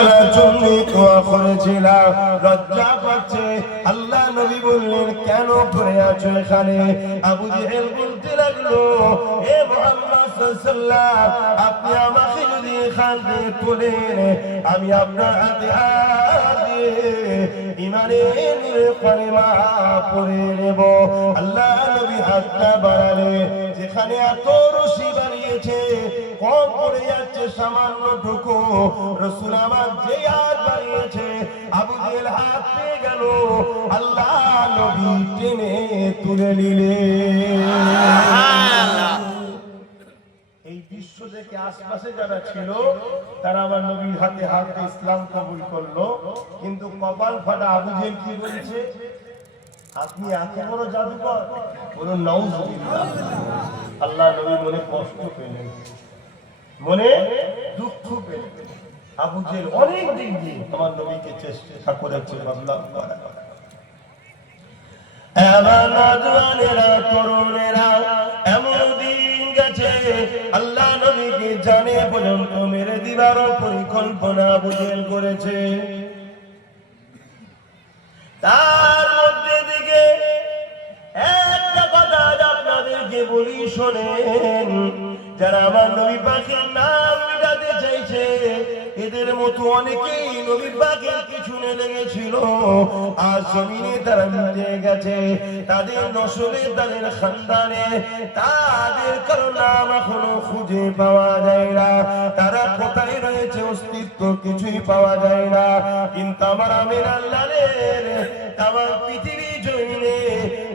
মাসালার জন্য দোয়া করেছিলাম, লজ্জা পাচ্ছে। আল্লাহ নবী বললেন, কেন পড়ে আছো এখানে? আবু জেহেল বলতে লাগলো, হে মুহাম্মদ সাল্লাল্লাহু, আপনি আমাকে যদি এখান থেকে তোলেন, আমি আপনার হাতে হাত দিয়ে ঈমানের কালিমা পড়ে নেব। আল্লাহ নবী হাতটা বাড়ালে, যেখানে এত রশি বানিয়েছে, কম পড়ে যাচ্ছে সামান্যটুকু। রাসূল আমার যে হাত বানিয়েছে, আবু জেহেল হাত পেয়ে গেল, আল্লাহ নবী টেনে তুলে নিলেন। এই বিশ্ব থেকে আশপাশে যারা ছিল, তারা আমার নবীর হাতে হাত দিয়ে ইসলাম কবুল করলো। কিন্তু কপাল ফাটা আবু জেহেল কি বলছে, আপনি এত বড় জাদুকর? বলুন নাউজুবিল্লাহ। আল্লাহ নবী মনে কষ্ট পেলেন, মনে দুঃখ পেলেন। আবু জেহেল অনেক দিন দিয়ে আমার নবীকে চেষ্টা করেছে বদলা করার। এবার নওজওয়ানেরা, তরুণেরা, এমন দিন গেছে আল্লাহ নবীকে জানে পর্যন্ত মেরে দিবার পরিকল্পনা আবু জেহেল করেছে। তার মধ্যে থেকে একটা কথা আপনাদেরকে বলি, শোনেন। যারা আমার নবী পাকের নাম মিটাতে চাইছে, এদের মতো অনেকেই নবী পাকের পিছনে লেগেছিল, আজ জমিনে তারা মিটে গেছে। তাদের নসলে, তাদের খানদানে তাদের কারো নাম এখনো খুঁজে পাওয়া যায় না। তারা কোথায় রয়েছে, অস্তিত্ব কিছুই পাওয়া যায় না। কিন্তু আমার আমির আল্লাহর তামাম পৃথিবী জমিনে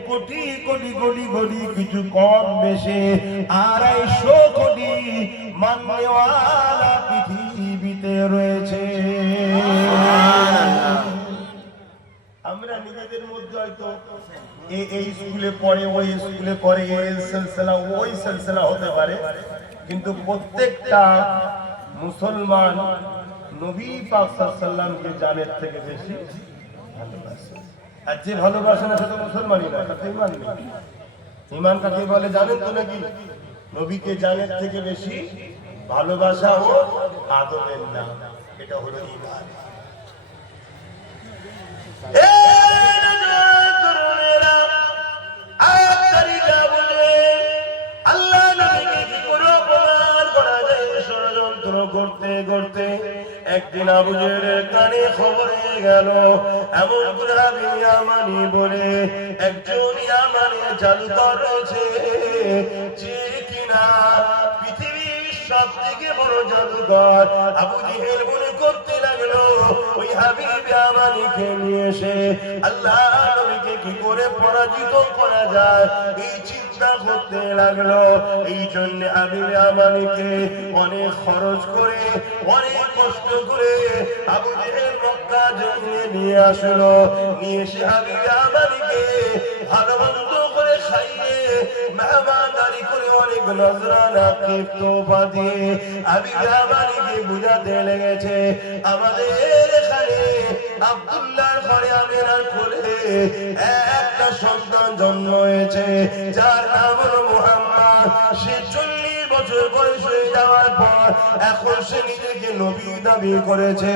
কোটি কোটি কোটি কোটি, কিছু কম বেশি 250 কোটি মাননেওয়ালা পৃথিবীতে রয়েছে। আমরা নিজেদের মধ্যে হয়তো এই স্কুলে পড়ে, ওই স্কুলে পড়ে, এই সিলসিলা ওই সিলসিলা হতে পারে, কিন্তু প্রত্যেকটা মুসলমান নবী পাক সাল্লাল্লাহু আলাইহি ওয়াসাল্লামকে জানের থেকে বেশি ভালোবাসে। আর যে ভালোবাসে না, সে তো মুসলমানই না, তাতে ঈমান নেই। ঈমান কাকে বলে জানেন তো নাকি? নবীকে জানের থেকে বেশি ভালোবাসা ও আদরের নাম, এটা হলো ঈমান। আল্লাহ নবীকে কি করে অপমান করা যায়, ষড়যন্ত্র করতে করতে একদিন আবু জেহেলের কানে খবর গেল, এমন করে ইয়ামানি বলে একজন ইয়ামানি জাদুকর রয়েছে, যে কিনা পৃথিবীর সবথেকে বড় জাদুকর। আবু জেহেল মনে করতে লাগলো, ওই হাবিব ইয়ামানিকে নিয়ে এসে আল্লাহ নবীকে কি করে পরাজিত করা যায়, এই চিন্তা করতে লাগলো। এই জন্য হাবিব ইয়ামানিকে অনেক খরচ করে, অনেক কষ্ট করে আবু জেহেল মক্কা জমিনে নিয়ে আসলো। নিয়ে এসে হাবিব ইয়ামানিকে ভালো মন্দ করে খাইয়ে, মেহমানদারি করে, অনেক নজরানা তোফা দিয়ে হাবিব ইয়ামানিকে বুঝাতে লেগেছে, আমাদের এখানে আব্দুল্লাহর ঘরে আমিনার কোলে একটা সন্তান জন্ম হয়েছে, যার নাম হলো মুহাম্মদ। সে 40 বছর বয়স হয়ে যাওয়ার পর এখন সে নিজেকে নবী দাবি করেছে,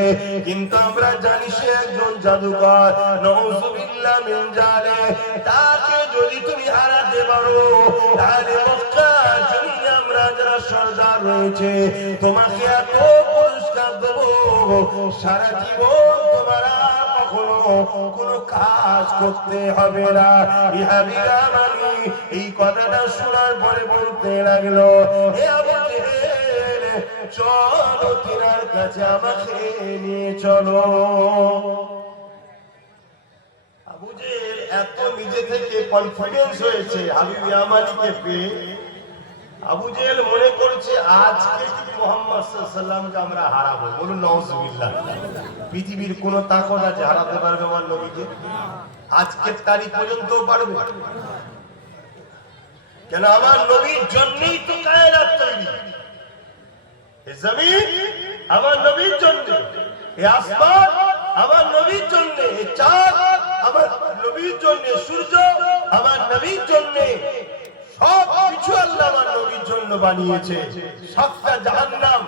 কিন্তু আমরা জানি সে একজন জাদুকর। নাউযুবিল্লাহ মিন যালিক। তাকে যদি তুমি হারাতে পারো, তাহলে মক্কা জমিনে আমরা যারা সর্দার রয়েছে, তোমাকে এত পুরস্কার দেবো, সারা জীবন তোমার কখনো কোনো কাজ করতে হবে না। এই কথাটা শোনার পরে বলতে লাগলো, হে আবু জেহেল, চলো তিনার কাছে আমাকে নিয়ে চলো। আবু জেহেল এত নিজে থেকে কনফিডেন্স হয়েছে হাবিব ইয়ামানিকে পেয়ে, আবু জেহেল মনে করছে আজকে মুহাম্মদ সাল্লাল্লাহু আলাইহি ওয়াসাল্লামকে আমরা হারাবো। বলুন নাউজুবিল্লাহ। পৃথিবীর কোন তাকত আছে হারাতে পারবে আমার নবীকে? আজকের তারিখ পর্যন্ত পারবে? কেন আমার নবীর জন্যই তো কায়নাত তৈরি। এই জমিন আমার নবীর জন্য, এই আসমান আমার নবীর জন্য, এই চাঁদ আমার নবীর জন্য, সূর্য আমার নবীর জন্য, সব কিছু আল্লাহ আমার নবীর জন্য বানিয়েছে। 7টা জাহান্নাম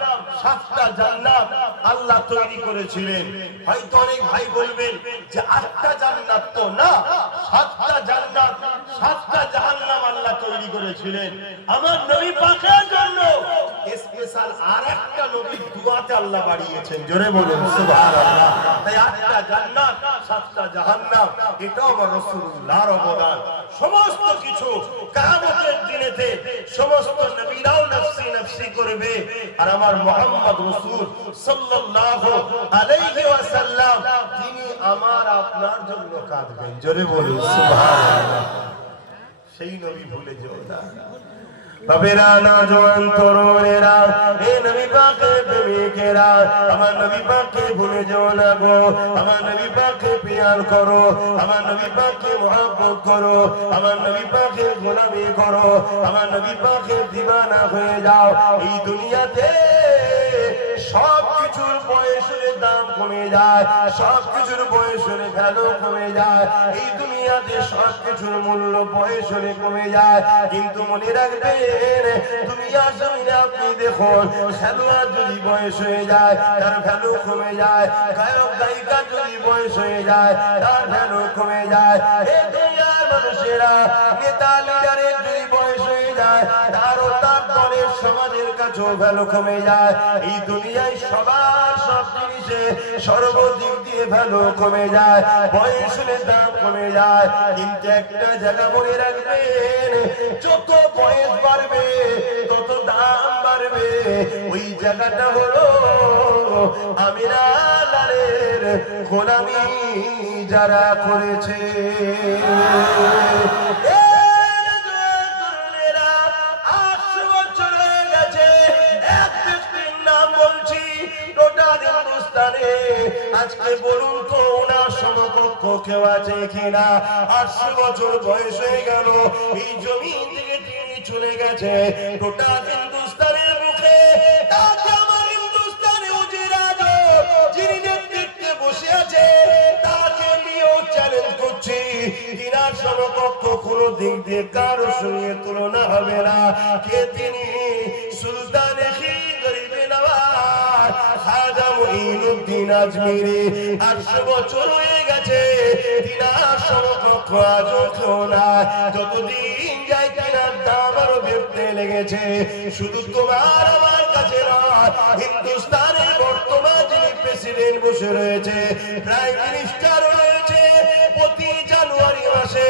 7টা জান্নাত আল্লাহ তৈরি করেছিলেন। হয়তো অনেক ভাই বলবেন যে 8টা জান্নাত তো না, 7টা জান্নাত 7টা জাহান্নাম আল্লাহ তৈরি করেছিলেন আমার নবী পাকের জন্য। স্পেশাল আরেকটা নবীর দুআতে আল্লাহ বাড়িয়েছেন, জোরে বলুন সুবহানাল্লাহ। তাই 8টা জান্নাত 7টা জাহান্নাম, এটা আমার রাসূলুল্লাহর অবদান। সমস্ত কিছু কিয়ামতের দিনেতে সমস্ত নবীরাও নফসি নফসি করবে, আর আমার মুহাম্মদ রাসূল সাল্লাল্লাহু আলাইহি ওয়াসাল্লাম তিনি আমার আপনার জন্য কাঁদবেন, জোরে বলুন সুবহানাল্লাহ। সেই নবী ভুলে যেও না। বাবেরা নওজোয়ান তরুণেরা, হে নবী পাকের প্রেমিকেরা, আমার নবী পাককে ভুলে যেও না গো। আমার নবী পাককে প্রিয়ার করো, আমার নবী পাককে মহব্বত করো, আমার নবী পাকের গোলামি করো, আমার নবী পাকের দিওয়ানা হয়ে যাও। এই দুনিয়াতে সব কিছুর বয়সের দাম কমে যায়, সব কিছুর বয়সের ভ্যালু কমে যায়। এই দুনিয়াতে সব কিছুর মূল্য বয়সের কমে যায়, কিন্তু মনে রাখবেন দুনিয়ার জমিনে আপনি দেখুন, খেলোয়াড় যদি বয়স হয়ে যায় তার ভ্যালু কমে যায়, গায়ক গায়িকা যদি বয়স হয়ে যায় তার ভ্যালু কমে যায়। এই দুনিয়ার মানুষেরা নেতা লিডারের যদি বয়স হয়ে যায় তারও তার দলের সমাজের কাছেও ভ্যালু কমে যায়। এই দুনিয়ায় সবার সব জিনিসে সর্বদিক দিয়ে ভ্যালু কমে যায়, বয়সের দাম কমে যায়। কিন্তু একটা জায়গা মনে রাখবেন, যত বয়স বাড়বে তত দাম বাড়বে। ওই জায়গাটা হলো আমিনা লালের গোলামি যারা করেছে। আজকে বলুন তো ওনার সমকক্ষ কেউ আছে কিনা? 800 বছর বয়স হয়ে গেল, এই জমিন থেকে তিনি চলে গেছে। টোটাল হিন্দুস্তানের মুখে আমার হিন্দুস্তানে উজিরাজ যিনি নেতৃত্বে বসে আছে তাকে নিয়েও চ্যালেঞ্জ করছি, তিনার সমকক্ষ কোনো দিক দিয়ে কারো সঙ্গে তুলনা হবে না। কে তিনি? সুলতান গরিবে নওয়াজ খাজা মুঈনুদ্দিন আজমিরি। 800 বছর হয়ে গেছে, তিনার সমকক্ষ আজও কেউ না। যতদিন যায় তিনার দাম আরো বেড়তে লেগেছে। শুধু তোমার আমার কাছে নয়, হিন্দুস্তানের বর্তমান যিনি প্রেসিডেন্ট বসে রয়েছে, প্রাইম মিনিস্টার রয়েছে, প্রতি জানুয়ারি মাসে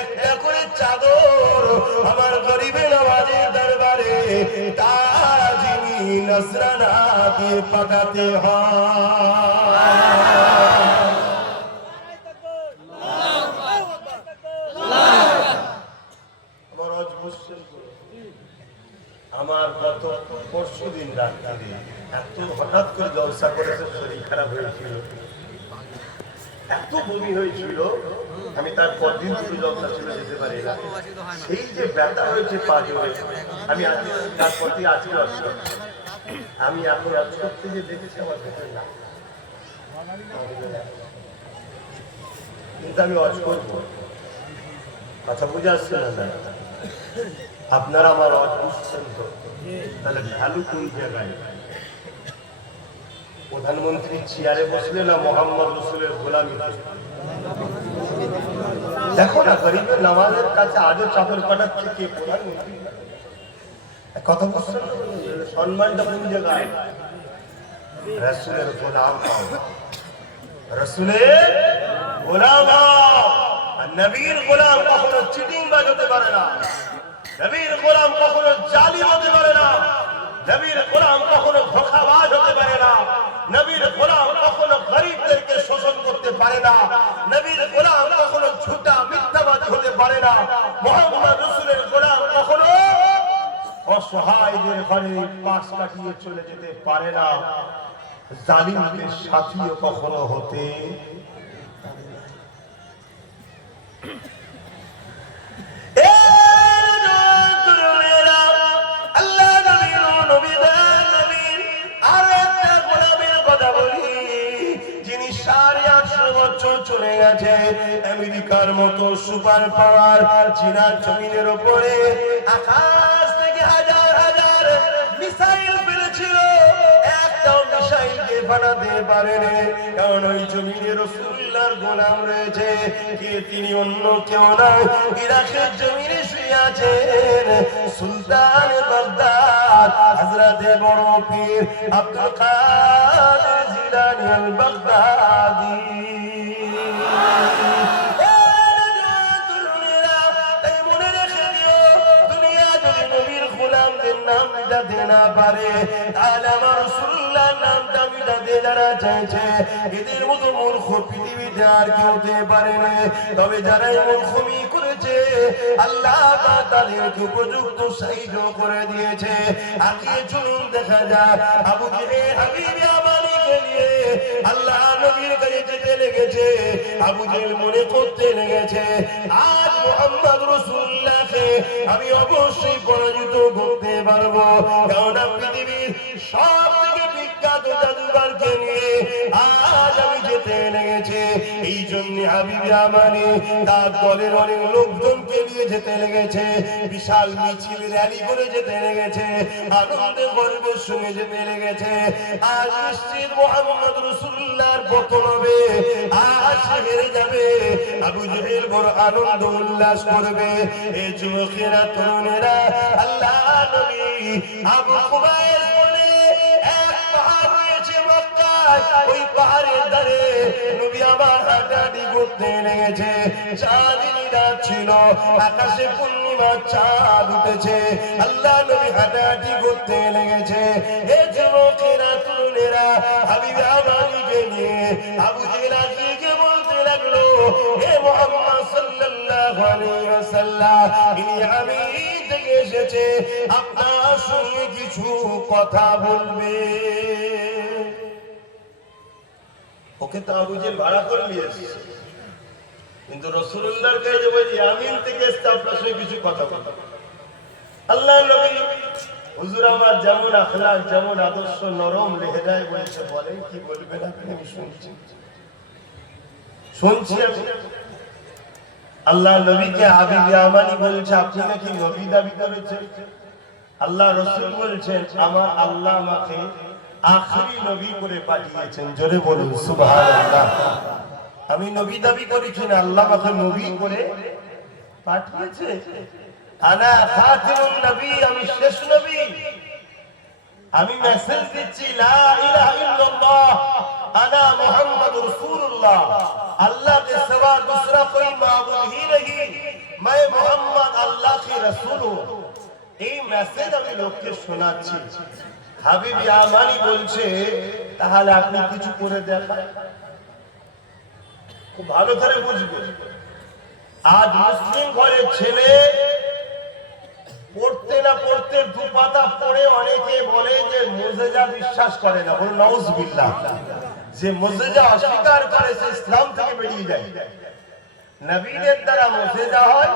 একটা করে চাদর আমার গরিবে নওয়াজের দরবারে তাজিমি নজরানা দিয়ে পাঠাতে হয়। আমার গত পরশুদিন রাত্রে এত হঠাৎ করে জলসা করেছে, শরীর খারাপ হয়েছিল, এত বমি হয়েছিল, আমি তার পরদিন শুধু জলসা ছিল যেতে পারি না। সেই যে ব্যথা হয়েছে পা জোড়ে, আমি আজকে তারপর দিয়ে আজকে আসলাম। আমি এখন আজ করতে যে দেখেছি আমার ভেতরে না, কিন্তু আমি অজ করবো। কথা বুঝে আসছে না? আপনারা আমার অজ বুঝছেন তো? তাহলে ভ্যালু কোন জায়গায়? প্রধানমন্ত্রী চেয়ারে বসলে না মোহাম্মদ রাসূলের গোলামি? দেখো না, গরিবের নামাজের কাছে আজও চাদর পাঠাচ্ছে কে? প্রধানমন্ত্রী। কথা বুঝছেন? সম্মানটা কোন জায়গায়? রাসূলের গোলাম হও, রাসূলের গোলাম হও। আর নবীর গোলাম কখনো চিটিং বাজ হতে পারে না, নবীর গোলাম কখনো জালিম হতে পারে না, নবীর গোলাম কখনো ধোঁকাবাজ হতে পারে না, নবীর গোলাম কখনো গরিবদেরকে শোষণ করতে পারে না, নবীর গোলাম কখনো ঝুটা মিথ্যাবাদী হতে পারে না, মুহাম্মদ রাসূলের গোলাম কখনো অসহায়দের ঘরে পাশ কাটিয়ে চলে যেতে পারে না, জালিমদের সাথীও কখনো হতে। চলে গেছে আমেরিকার মতো সুপার পাওয়ার, চীনার জমিনের উপরে আকাশ থেকে হাজার হাজার মিসাইল ফেলেছিল, মিসাইলকে ফাটাতে পারেন, কারণ ওই জমিনে রাসূলুল্লাহর গোলাম রয়েছে। কে তিনি? অন্য কেউ নয়, ইরাকের জমিনে শুয়ে আছেন সুলতান বাগদাদ হযরত বড় পীর আব্দুল কাদের জিলানী আল বাগদাদি। নাম মিটাতে না পারে, তাহলে আমার রাসূলুল্লাহর নামটা মিটাতে যারা চাইছে, এদের মতো মূর্খ পৃথিবীতে আর কেউ হতে পারে না। তবে যারা মূর্খমি করেছে, আল্লাহ তাদেরকে উপযুক্ত সাহায্য করে দিয়েছে। আগে চলুন দেখা যায় আবু জেহেল হাবিবে আমানিকে নিয়ে আল্লাহ নবীর কাছে যেতে লেগেছে। আবু জেহেল মনে করতে লেগেছে, আজ মুহাম্মদ রাসূলুল্লাহকে আমি অবশ্যই পরাজিত করতে পারবো, কারণ পৃথিবীর সব থেকে বিখ্যাত জাদুঘরকে নিয়ে আজ আমি যেতে লেগেছে। এই জন্য হাবিবে আমানি তার দলের অনেক লোকজনকে নিয়ে যেতে লেগেছে, বিশাল মিছিল র্যালি করে যেতে লেগেছে, আনন্দে গর্বের সঙ্গে যেতে লেগেছে। আজ নিশ্চিত মুহাম্মদ রাসূলুল্লাহর পতন হবে, আজ হেরে যাবে। আবু জেহেল বড় আনন্দ উল্লাস করবে। এই যুবকেরা তরুণেরা, আল্লাহ নবী আবু কুবাইস বলে এক পাহাড় রয়েছে মক্কায়, ওই পাহাড়ের ধারে নবী আমার হাঁটাহাঁটি করতে লেগেছে। চাঁদনি রাত ছিল, আকাশে পূর্ণিমার চাঁদ উঠেছে, আল্লাহ নবী হাঁটাহাঁটি করতে লেগেছে। এই যুবকেরা তরুণেরা হাবিবে আমানিকে নিয়ে আবু জেহেল আজিকে বলতে লাগলো, হে মুহাম্মদ সাল্লাল্লাহু আলাইহি ওয়াসাল্লাম, ইনি আমি থেকে এসেছে, আপনার সঙ্গে কিছু কথা বলবে। ওকে তো আবু জেহেল ভাড়া করে নিয়ে এসেছে, কিন্তু রাসূলুল্লাহর কাছে বলি আমিন থেকে এসে আপনার সঙ্গে কিছু কথা বলবে। আল্লাহ নবী হুজুর আমার যেমন আখলাক, যেমন আদর্শ, নরম লেহেজায় বলেছে, বলেন কি বলবেন আপনি? আমি শুনছি। আল্লাহ নবীকে হাবিবে আমানি বলছে, আপনি নাকি নবী দাবি করেছেন। আল্লাহ রাসূল বলছেন, আমার আল্লাহ আমাকে আখেরি নবী করে পাঠিয়েছেন। জোরে বলুন সুবহানাল্লাহ। আমি নবী দাবি করেছি না, আল্লাহ আমাকে নবী করে পাঠিয়েছে। আনা খাতিমুন নবী, আমি শেষ নবী। আমি মেসেজ দিচ্ছি, লা ইলাহা ইল্লাল্লাহ আনা মুহাম্মাদুর রাসূলুল্লাহ, अल्लाह के सिवा दूसरा कोई माबूद ही नहीं, मैं मोहम्मद अल्लाह की रसूल हूं। এই মেসেজ আমি লোককে শোনাচ্ছি। হাবিবে আমানি বলছে, তাহলে আপনি কিছু করে দেখান। খুব ভালো করে বুঝবেন, আজ মুসলিম ঘরের ছেলে পড়তে না পড়তে দু পাতা পড়ে অনেকে বলে যে মুজিজা বিশ্বাস করে না। বলুন নাউজুবিল্লাহ। যে মুজিজা অস্বীকার করে সে ইসলাম থেকে বেরিয়ে যায়। নবীদের দ্বারা মুজিজা হয়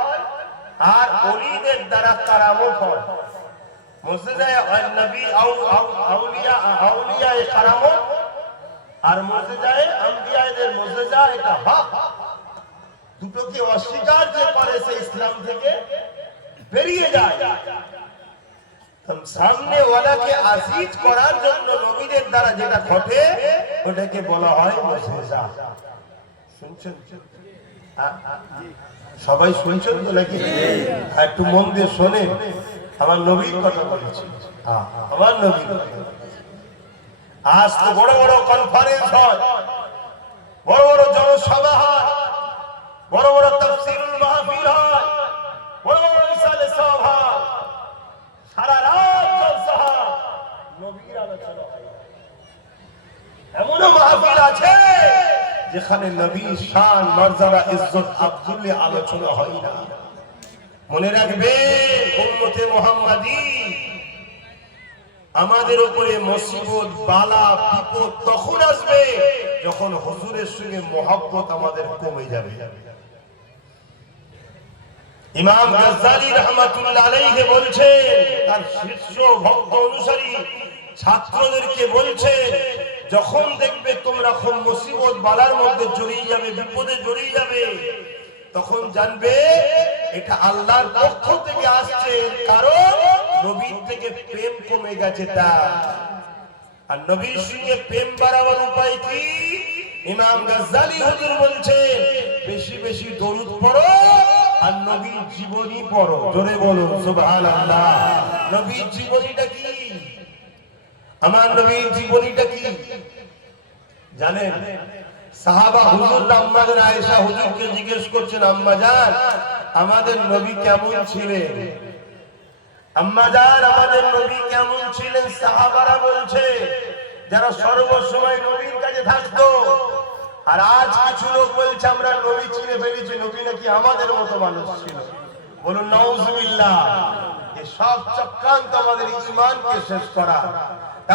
আর ওলিদের দ্বারা কারামত হয়। মুজিজা নবী আউলিয়া কারামত, আর মুজিজা আম্বিয়াদের মুজিজা এটা হক। দুটোকে অস্বীকার যে করে সে ইসলাম থেকে বেরিয়ে যায়। সামনে ওয়ালাকে আজিজ করার জন্য নবীদের দ্বারা যেটা ঘটে ওটাকে বলা হয় মুজিজা। শুনছেন? সবাই শুনছেন তো নাকি? একটু মন দিয়ে শোনেন, আমার নবীর কথা বলেছি। আমার নবী আজ তো বড় বড় কনফারেন্স হয়, বড় বড় জনসভা হয়, বড় বড় তাফসীরুল মাহফিল হয়, বড় বড় রিসালে সভা, সারা রাত জলসা হয়, নবীর আলোচনা হয়। এমনও মাহফিল আছে যেখানে নবীর শান, মর্যাদা, ইজ্জত, আব্দুল্লি আলোচনা হয় না। মনে রাখবে উম্মতে মুহাম্মাদি, আমাদের উপরে মুসিবত, বালা, বিপদ তখন আসবে যখন হুজুরের সঙ্গে মহব্বত আমাদের কমে যাবে। ইমাম গাজ্জালী রাহমাতুল্লাহ আলাইহি বলছেন, তার শীর্ষ ভক্ত অনুসারী ছাত্রদেরকে বলছেন, যখন দেখবে তোমরা খুব মুসিবত বালার মধ্যে জড়িয়ে যাবে, বিপদে জড়িয়ে যাবে, তখন জানবে এটা আল্লাহর পক্ষ থেকে আসছে, কারণ নবীর থেকে প্রেম কমে গেছে। তা আর নবীর সঙ্গে প্রেম বাড়াবার উপায় কি? ইমাম গাজ্জালী হুজুর বলছেন বেশি বেশি দরুদ পড়ো আর নবীর জীবনী পড়ো। জোরে বলুন সুবহানাল্লাহ। নবীর জীবনীটা কি? আমার নবীর জীবনীটা কি জানেন? সাহাবা হুজুর আম্মা জান আয়েশা হুজুরকে জিজ্ঞেস করছেন, আম্মা জান আমাদের নবী কেমন ছিলেন? আম্মা জান আমাদের নবী কেমন ছিলেন? সাহাবারা বলছে যারা সর্বসময় নবীর কাছে থাকতো। আর আজ কিছু লোক বলছে আমরা নবী চিনে ফেলেছি, নবী নাকি আমাদের মতো মানুষ ছিল। বলুন নাউজুবিল্লাহ। এই সব চক্রান্ত আমাদের ঈমানকে শেষ করা।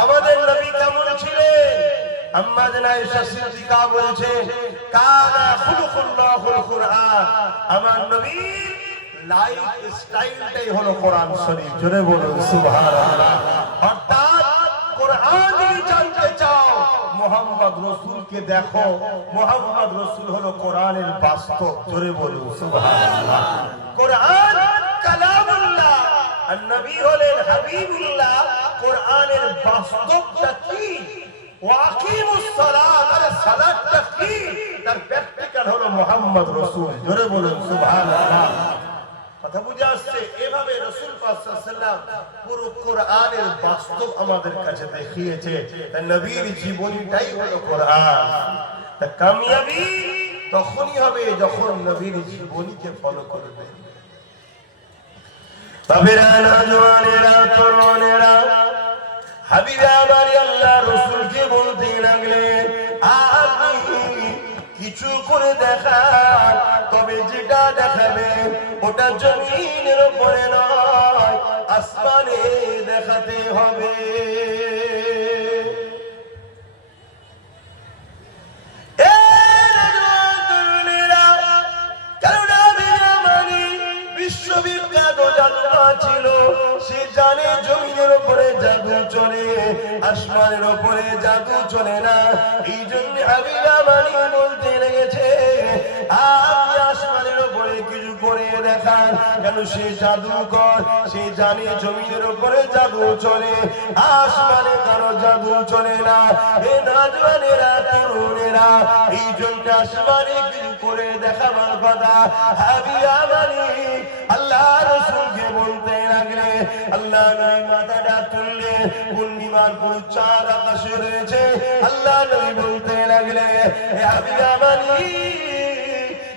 আমাদের নবী কেমন ছিলেন? আম্মা জান আয়েশা সিদ্দিকা বলছেন কানা খুলুকুল্লাহুল কুরআন। আমার নবীর লাইফ স্টাইলটাই হলো কোরআন শরীফ। জোরে বলুন সুবহানাল্লাহ। অর্থাৎ কোরআন যদি জানতে চাও মুহাম্মদ রাসূলকে দেখো। মুহাম্মদ রাসূল হলো কোরআনের বাস্তব। জোরে বলুন সুবহানাল্লাহ। কোরআন কালামুল্লাহ আর নবী হলেন হাবিবুল্লাহ। কোরআনের বাস্তবটা কি? ওয়াকিমুস সালাত, আর সালাতটা কি? তার প্র্যাকটিক্যাল হলো মুহাম্মদ রাসূল। জোরে বলুন সুবহানাল্লাহ। কথা বুঝে আসছে? এভাবে রাসূল পাক সাল্লাল্লাহু আলাইহি ওয়াসাল্লাম পুরো কোরআনের বাস্তব আমাদের কাছে দেখিয়েছে। তার নবীর জীবনীটাই হলো কোরআন। তা কামিয়াবি তখনই হবে যখন নবীর জীবনীকে ফলো করবে। বাবেরা নওজওয়ানেরা তরুণেরা হাবিবে আমার আল্লাহ রাসূলকে বলতে লাগলেন আপনি কিছু করে দেখান, তবে যেটা দেখাবেন ওটা জমিনের উপরে নয় আসমানে দেখাতে হবে। বিশ্ববিখ্যাত জাদুকর ছিল, সে জানে জমিনের উপরে জাদু চলে, আসমানের উপরে জাদু চলে না। এই জন্য হাবিবা মানি বলতে লেগেছে আপনি আসমানের উপরে কিছু করে দেখান। কেন? সে জাদুকর, সে জানে জমিনের উপরে জাদু চলে, আসমানে কারো জাদু চলে না। এ নওজওয়ানেরা তরুণেরা এই জন্য আসমানে কিছু করে দেখাবার কথা হাবিবা মানি আল্লাহ রাসূলকে বলতে লাগলে। আল্লাহ নবী মাথাটা তুললে পূর্ণিমার পুরো চাঁদ আকাশে রয়েছে। আল্লাহ নবী বলতে লাগলে হে হাবিবা মানি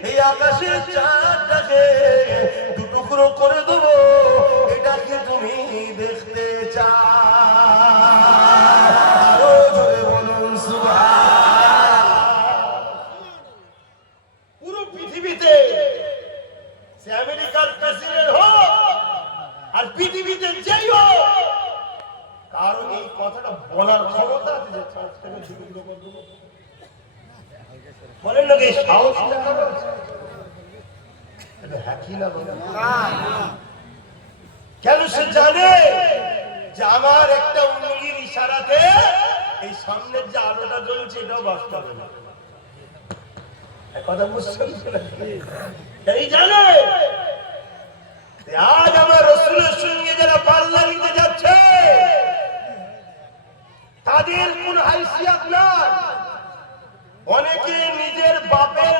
এই আকাশের চাঁদটাকে দু টুকরো করে দেবো, এটাকে তুমি দেখতে চাও? জোরে বলুন সুবহানাল্লাহ। পুরো পৃথিবীতে সে আমেরিকার প্রেসিডেন্ট হোক আর পৃথিবীতে যেই হোক, কারণ এই কথাটা বলার ক্ষমতা আছে যে চাঁদটাকে ঝুঁকি করে দেবো। বলেন না কি সাহস দেখাবে? এটা হ্যাকি না বলেন না। কেন? সে জানে যে আমার একটা উঙ্গলির ইশারাতে এই সামনের যে আলোটা জ্বলছে এটাও বাঁচতে হবে না। কথা বুঝছেন? এই জানে আজ আমার রাসূলের সঙ্গে যারা পাল্লা দিতে যাচ্ছে তাদের কোন হাইসিয়ত নাই। অনেকে নিজের বাপের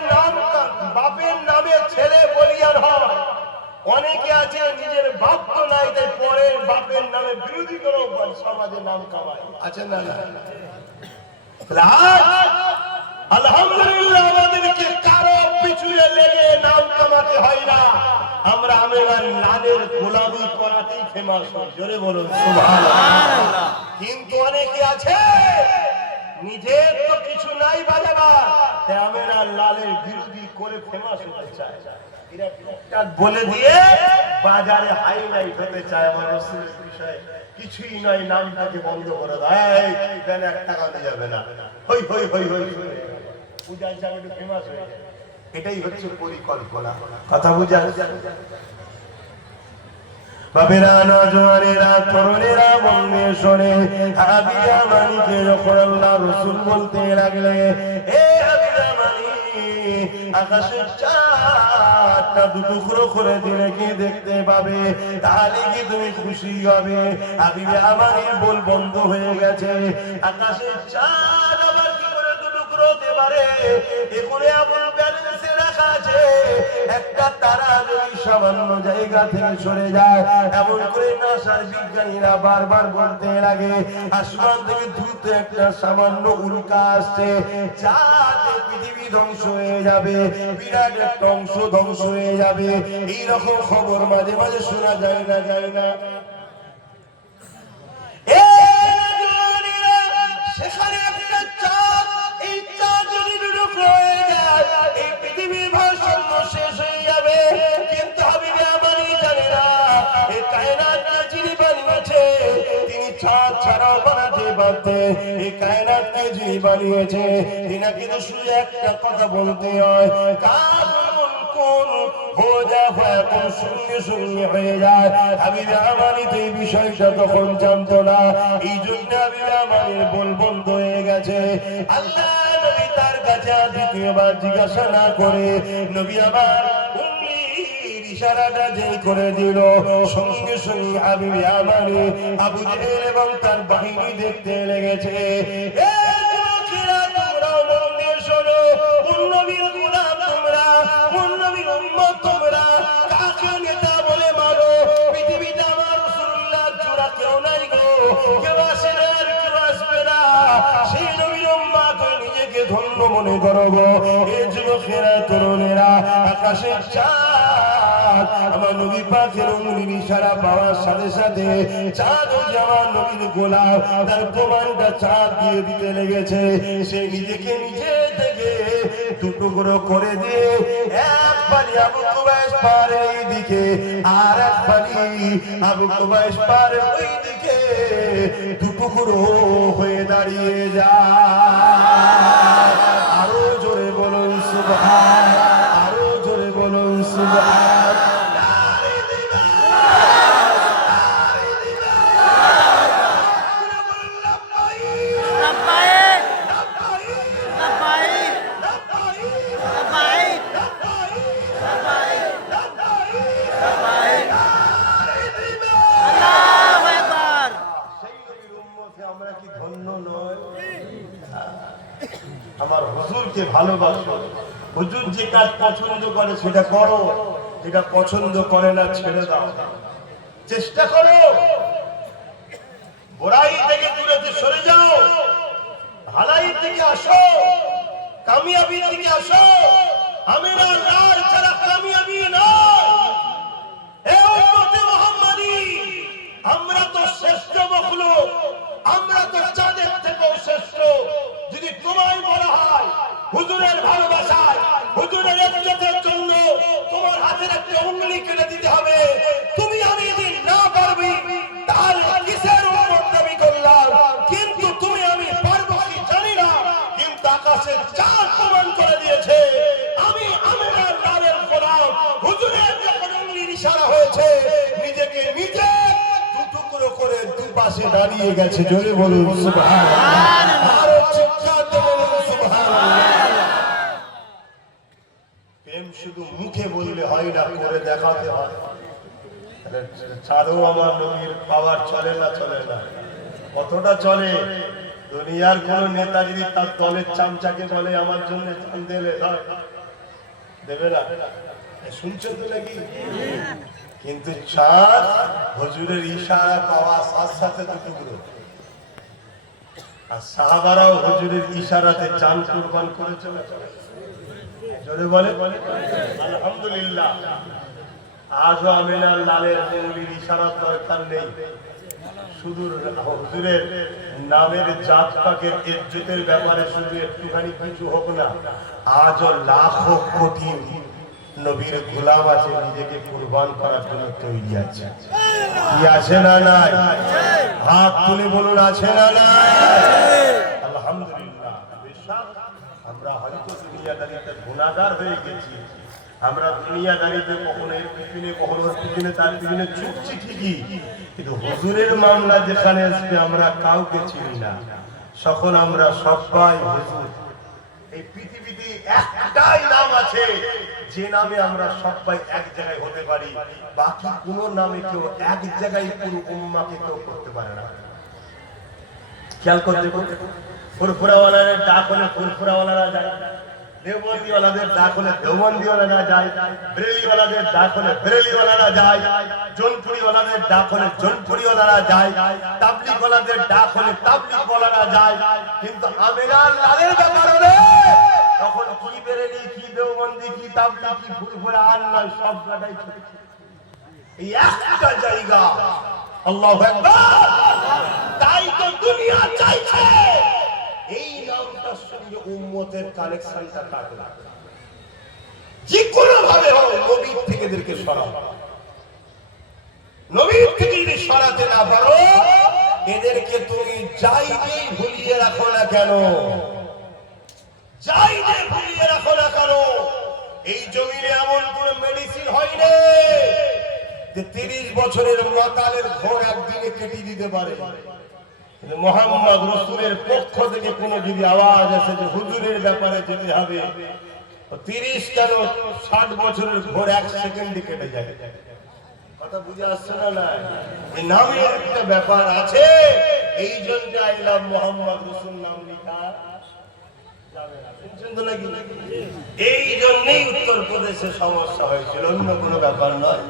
নামে ছেলে বলিয়ান হয়। অনেকে আছে নিজের বাপ তো নাই, তাই পরের বাপের নামে বিরোধী করে সমাজে নাম কামায়। আছে না? আলহামদুলিল্লাহ আমাদেরকে কারো পিছনে লেগে নাম কামাতে হয় না। আমরা আমেরিকার লালের গোলামি করাতেই ফেমাস হই। জোরে বলুন সুবহানাল্লাহ। কিন্তু অনেকে আছে নিজের তো কিছু নাই বাজাবার, তাই আমেরিকার লালের বিরোধী করে ফেমাস হতে চায়। বলে দিয়ে বাজারে হাইলাইট হতে চায়। আমার রাসূলের বিষয়ে কিছুই নয়, নামটাকে বন্ধ করে দেয়। এখানে 1 টাকা দিয়ে যাবে না, হই হই হই হই পূজার জায়গাটা ফেমাস হয়ে যায়। এটাই হচ্ছে পরিকল্পনা। কথা বুঝার বাবেরা নওজওয়ানেরা তরুণেরা বন্ধে শোনে হাবিবা মানিকে যখন আল্লাহ রাসূল বলতে লাগলে এ হাবিবা মানি আকাশের চাঁদটা দুটুকরো করে দিলে কি দেখতে পাবে, তাহলে কি তুমি খুশি হবে? হাবিবে আমারই বল বন্ধ হয়ে গেছে, আকাশের চাঁদ আবার কি করে দুটুকরো হতে পারে? এগুলো এমন ব্যালেন্সে রাখা আছে, একটা তারা যদি সামান্য জায়গা থেকে সরে যায়, এমন করে নাসার বিজ্ঞানীরা বারবার বলতে লাগে আসমান থেকে দ্রুত একটা সামান্য উল্কা আসছে, যাতে পৃথিবী ধ্বংস হয়ে যাবে, বিরাট একটা অংশ ধ্বংস হয়ে যাবে। এইরকম খবর মাঝে মাঝে শোনা যায় না, যায় না? সেখানে একটা চাঁদ, এই চাঁদ যদি টুকরো হয়ে যায়, এই পৃথিবীর ভারসাম্য শেষ হয়ে যাবে। কিন্তু হাবিবে আমারই জানে না, এই কায়নাতকে যিনি বানিয়েছে তিনি চাঁদ ছাড়াও বানাতে পারতেন। এই কায়নাতকে যিনি বানিয়েছে তিনাকে তো শুধু একটা কথা বলতে হয়, সঙ্গে সঙ্গে হয়ে যায়। হাবিবে আমারই তো এই বিষয়টা তখন জানতো না, এই জন্য হাবিবে আমারের বল বন্ধ হয়ে গেছে। আল্লাহ নবী তার কাছে দ্বিতীয়বার জিজ্ঞাসা না করে নবী আমার উংলির ইশারাটা যেই করে দিল, সঙ্গে সঙ্গে হাবিবে আমারে আবু জেহেল এবং তার বাহিনী দেখতে লেগেছে। ধন্য মনে করো গো এ যুবকেরা, তরুণেরা, আকাশের চাঁদ আমার নবী পাকের উংলির ইশারা পাওয়ার সাথে সাথে চাঁদও যে আমার নবীর গোলাম, তার প্রমাণটা চাঁদ দিয়ে দিতে লেগেছে। সে নিজেকে নিজে থেকে দুটুকরো করে দিয়ে এক পানি আবু কুবাইস পারে এইদিকে, আর এক পানি আবু কুবাইস পারে ওই দিকে দুটুকরো হয়ে দাঁড়িয়ে যায়। আরো জোরে বলুন সুবহান, আরো জোরে বলুন সুবহান। আমার হুজুরকে ভালোবাসো, হুজুর যে কাজ পছন্দ করে সেটা করো, যেটা পছন্দ করে না ছেড়ে দাও। চেষ্টা করো বুরাই থেকে দূরে সরে যাও, ভালাই থেকে আসো, কামিয়াবির দিকে আসো। আমিনা লাল ছাড়া কামিয়াবি নয়। হে উম্মতে মুহাম্মাদি, আমরা তো শ্রেষ্ঠ মখলুক, আমরা তো চাঁদের থেকেও শ্রেষ্ঠ। যদি তোমায় বলা হয় হুজুরের ভালোবাসায়, হুজুরের ইজ্জতের জন্য তোমার হাতের একটা উংলি কেটে দিতে হবে, তুমি আমি যদি না পারবি তাহলে কিসের উম্মত দাবি করলাম? কিন্তু তুমি আমি পারবো কি জানি না, কিন্তু আকাশের চাঁদ প্রমাণ করে দিয়েছে আমি আমিনা লালের গোলাম। হুজুরের যখন উংলির ইশারা হয়েছে নিজেকে নিজে দুটুকরো করে দুপাশে দাঁড়িয়ে গেছে। জোরে বলুন সুবহানাল্লাহ। আর চিৎকার বলুন সুবহানাল্লাহ। প্রেম শুধু মুখে বললে হয় না, করে দেখাতে হয়। চাঁদও আমার নবীর পাওয়ার চলে না, চলে না। কতটা চলে? দুনিয়ার কোন নেতা যদি তার দলের চামচাকে বলে আমার জন্য চাঁদ দেবে, দেবে না? শুনছেন তো নাকি? কিন্তু চাঁদ হুজুরের ইশারা পাওয়ার সাথে সাথে দুটুকরো। আর সাহাবারাও হুজুরের ইশারাতে জান কুরবান করে চলে। জোরে বলে আলহামদুলিল্লাহ। আজও আমিনা লালের উংলির ইশারার দরকার নেই, শুধু হুজুরের নামের জাত পাকের ইজ্জতের ব্যাপারে শুধু একটুখানি কিছু হোক না, আজও লাখো কোটি নবীর গোলাম আছে নিজেকে কুরবান করার জন্য তৈরি আছে। কি আছে না নাই? হাত তুলে বলুন আছে না নাই? আলহামদুলিল্লাহ। আমরা হয়তো দুনিয়াদারিতে গুনাহগার হয়ে গেছি, আমরা দুনিয়াদারিতে কখনো এর পিছনে কখনো ওর পিছনে তার পিছনে ছুটছি ঠিকই, কিন্তু হুজুরের মামলা যেখানে আসবে আমরা কাউকে চিনি না, সকল আমরা সবাই হুজুর এই পৃথিবীতে একটাই নাম আছে যে নামে আমরা সবাই এক জায়গায় হতে পারি, বাকি কোন নামে কেউ এক জায়গায় পুরো উম্মাকে কেউ করতে পারে না। খেয়াল করে দেখুন, ফুরফুরাওয়ালাদের ডাক হলে ফুরফুরাওয়ালারা যায়, দেওবন্দিওয়ালাদের ডাক হলে দেওবন্দিওয়ালারা যায়, বেরেলিওয়ালাদের ডাক হলে বেরেলিওয়ালারা যায়, জোনপুরিওয়ালাদের ডাক হলে জোনপুরিওয়ালারা যায়, তাবলিগওয়ালাদের ডাক হলে তাবলিগওয়ালারা যায়। কিন্তু আমিনার লালের ব্যাপার হলে তখন কি বেরেলি, কি দেওবন্দি, কি তাবলিগ, কি ফুরফুরা আর নয়, সব জায়গায় এই একটা জায়গা। আল্লাহু আকবার। তাই তো দুনিয়া চাইছে এই নামটার সঙ্গে উম্মতের কানেকশনটা কাটবে, যে কোনো ভাবে হোক নবীর থেকে এদেরকে সরাও। নবীর থেকে যদি সরাতে না পারো, এদেরকে তুমি যাই যেই ভুলিয়ে রাখো না কেন, যাই যে ভুলিয়ে রাখো না কেন, এই জমিনে এমন কোন মেডিসিন হয়নি যে 30 বছরের মাতালের ঘোর একদিনে কেটে দিতে পারে। মুহাম্মদ রাসূলের পক্ষ থেকে কোনো যদি আওয়াজ আসে যে হুজুরের ব্যাপারে যেতে হবে, 30 কেন 60 বছরের ঘোর 1 সেকেন্ডে কেটে যায়। কথা বুঝে আসছে না? না, এই নামের একটা ব্যাপার আছে, এই জন্য আই লাভ মুহাম্মদ রাসূল নাম লেখা যাবে না। শুনছেন তো নাকি? এই জন্যই উত্তরপ্রদেশে সমস্যা হয়েছিল, অন্য কোনো ব্যাপার নয়।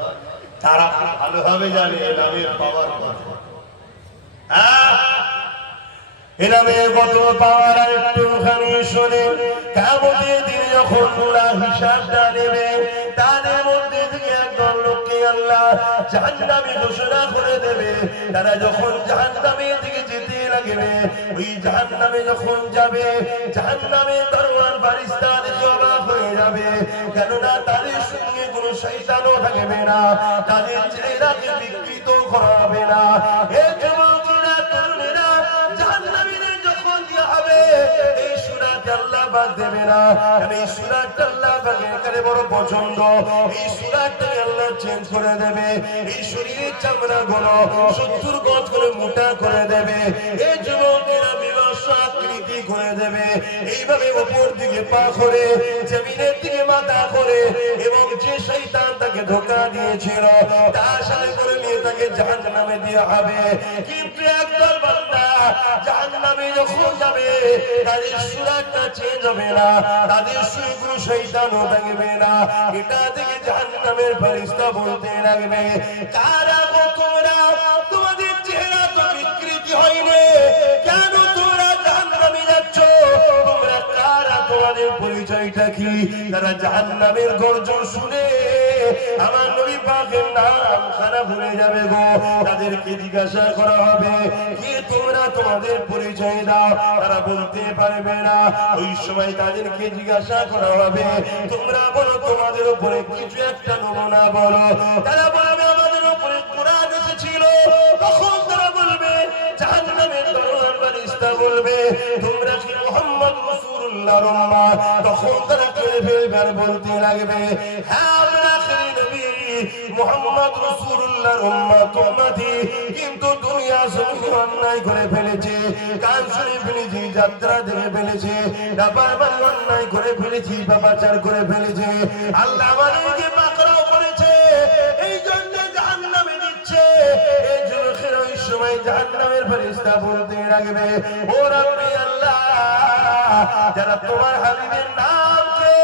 তারা ভালোভাবে জানে নামের পাওয়ার কথা। এনামের কত পাওয়ার একটুখানি শোনে। কিয়ামতের দিনে যখন পুরা হিসাবটা নেবে, তাদের মধ্যে থেকে একদল লোককে আল্লাহ জাহান্নামী ঘোষণা করে দেবে। তারা যখন জাহান্নামের দিকে যেতে লাগবে, ওই জাহান্নামে যখন যাবে, জাহান্নামের দরওয়ান ফারিস্তা দেখে অবাক হয়ে যাবে, কেননা তাদের সঙ্গে কোনো শয়তানও থাকবে না, তাদের চেহারাকে বিকৃত করা হবে না। এ যুবকেরা, তরুণেরা, জাহান্নামীদের যখন দেওয়া হবে, এই সূরাতে আল্লাহ পাক দেবে না, কারণ এই সূরাটা আল্লাহ পাকের একেবারে বড় পছন্দ। এই সূরাটাকে আল্লাহ চেঞ্জ করে দেবে, এই শরীরের চামড়াগুলো 70 গজ করে মোটা করে দেবে, এই যুবকেরা বিভৎস আকৃতি করে দেবে, এইভাবে উপর দিকে পা করে, জমিনের দিকে মাথা করে, এবং যে শয়তান তাকে ধোঁকা দিয়েছিল তার সাথে করে নিয়ে তাকে জাহান্নামে দেওয়া হবে। কিন্তু একদল বান্দা জাহান্নামে যখন যাবে, তাদের সূরাটা চেঞ্জ হবে না, তাদের সঙ্গে কোনো শয়তানও থাকবে না। এটা থেকে জাহান্নামের ফেরেশতা বলতে লাগবে, কারা গো তোমরা, তোমাদের চেহারা তো বিকৃতি হয়নি, কেন তোমরা জাহান্নামে যাচ্ছ? তোমরা কারা, তোমাদের পরিচয়টা কি? তারা জাহান্নামের গর্জন শুনে আমার নবী পাকের নাম খারাপ হয়ে যাবে গো। তাদেরকে জিজ্ঞাসা করা হবে, কে তোমরা, তোমাদের পরিচয় দাও। তারা বলতে পারবে না। ওই সময় তাদেরকে জিজ্ঞাসা করা হবে, তোমরা বলো তোমাদের উপরে কিছু একটা নমুনা বলো। তারা বলবে আমাদের উপরে কোরআন এসেছিল। তখন তারা বলবে, জাহান্নামের দরওয়ান ফারিস্তা বলবে, তোমরা কি মুহাম্মদ রাসূলুল্লাহর উম্মত? তখন তারা কেঁদে ফেলবে আর বলতে লাগবে, হ্যাঁ আমরা আখিরি নবী মুহাম্মদ রাসূলুল্লাহর উম্মত উম্মতি, কিন্তু দুনিয়া জমিনে অন্যায় করে ফেলেছে, কান শুনে ফেলেছি, যাত্রা দেখে ফেলেছে, ব্যাপার মানে অন্যায় করে ফেলেছি, পাপাচার করে ফেলেছে, আল্লাহ আমাদেরকে পাকড়াও করেছে, এই জন্য জাহান্নামে দিচ্ছে। এই যুবকের ওই সময় জাহান্নামের ফেরেশতা বলতে লাগবে, ও রাব্বি আল্লাহ, যারা তোমার হাবিবের নামকে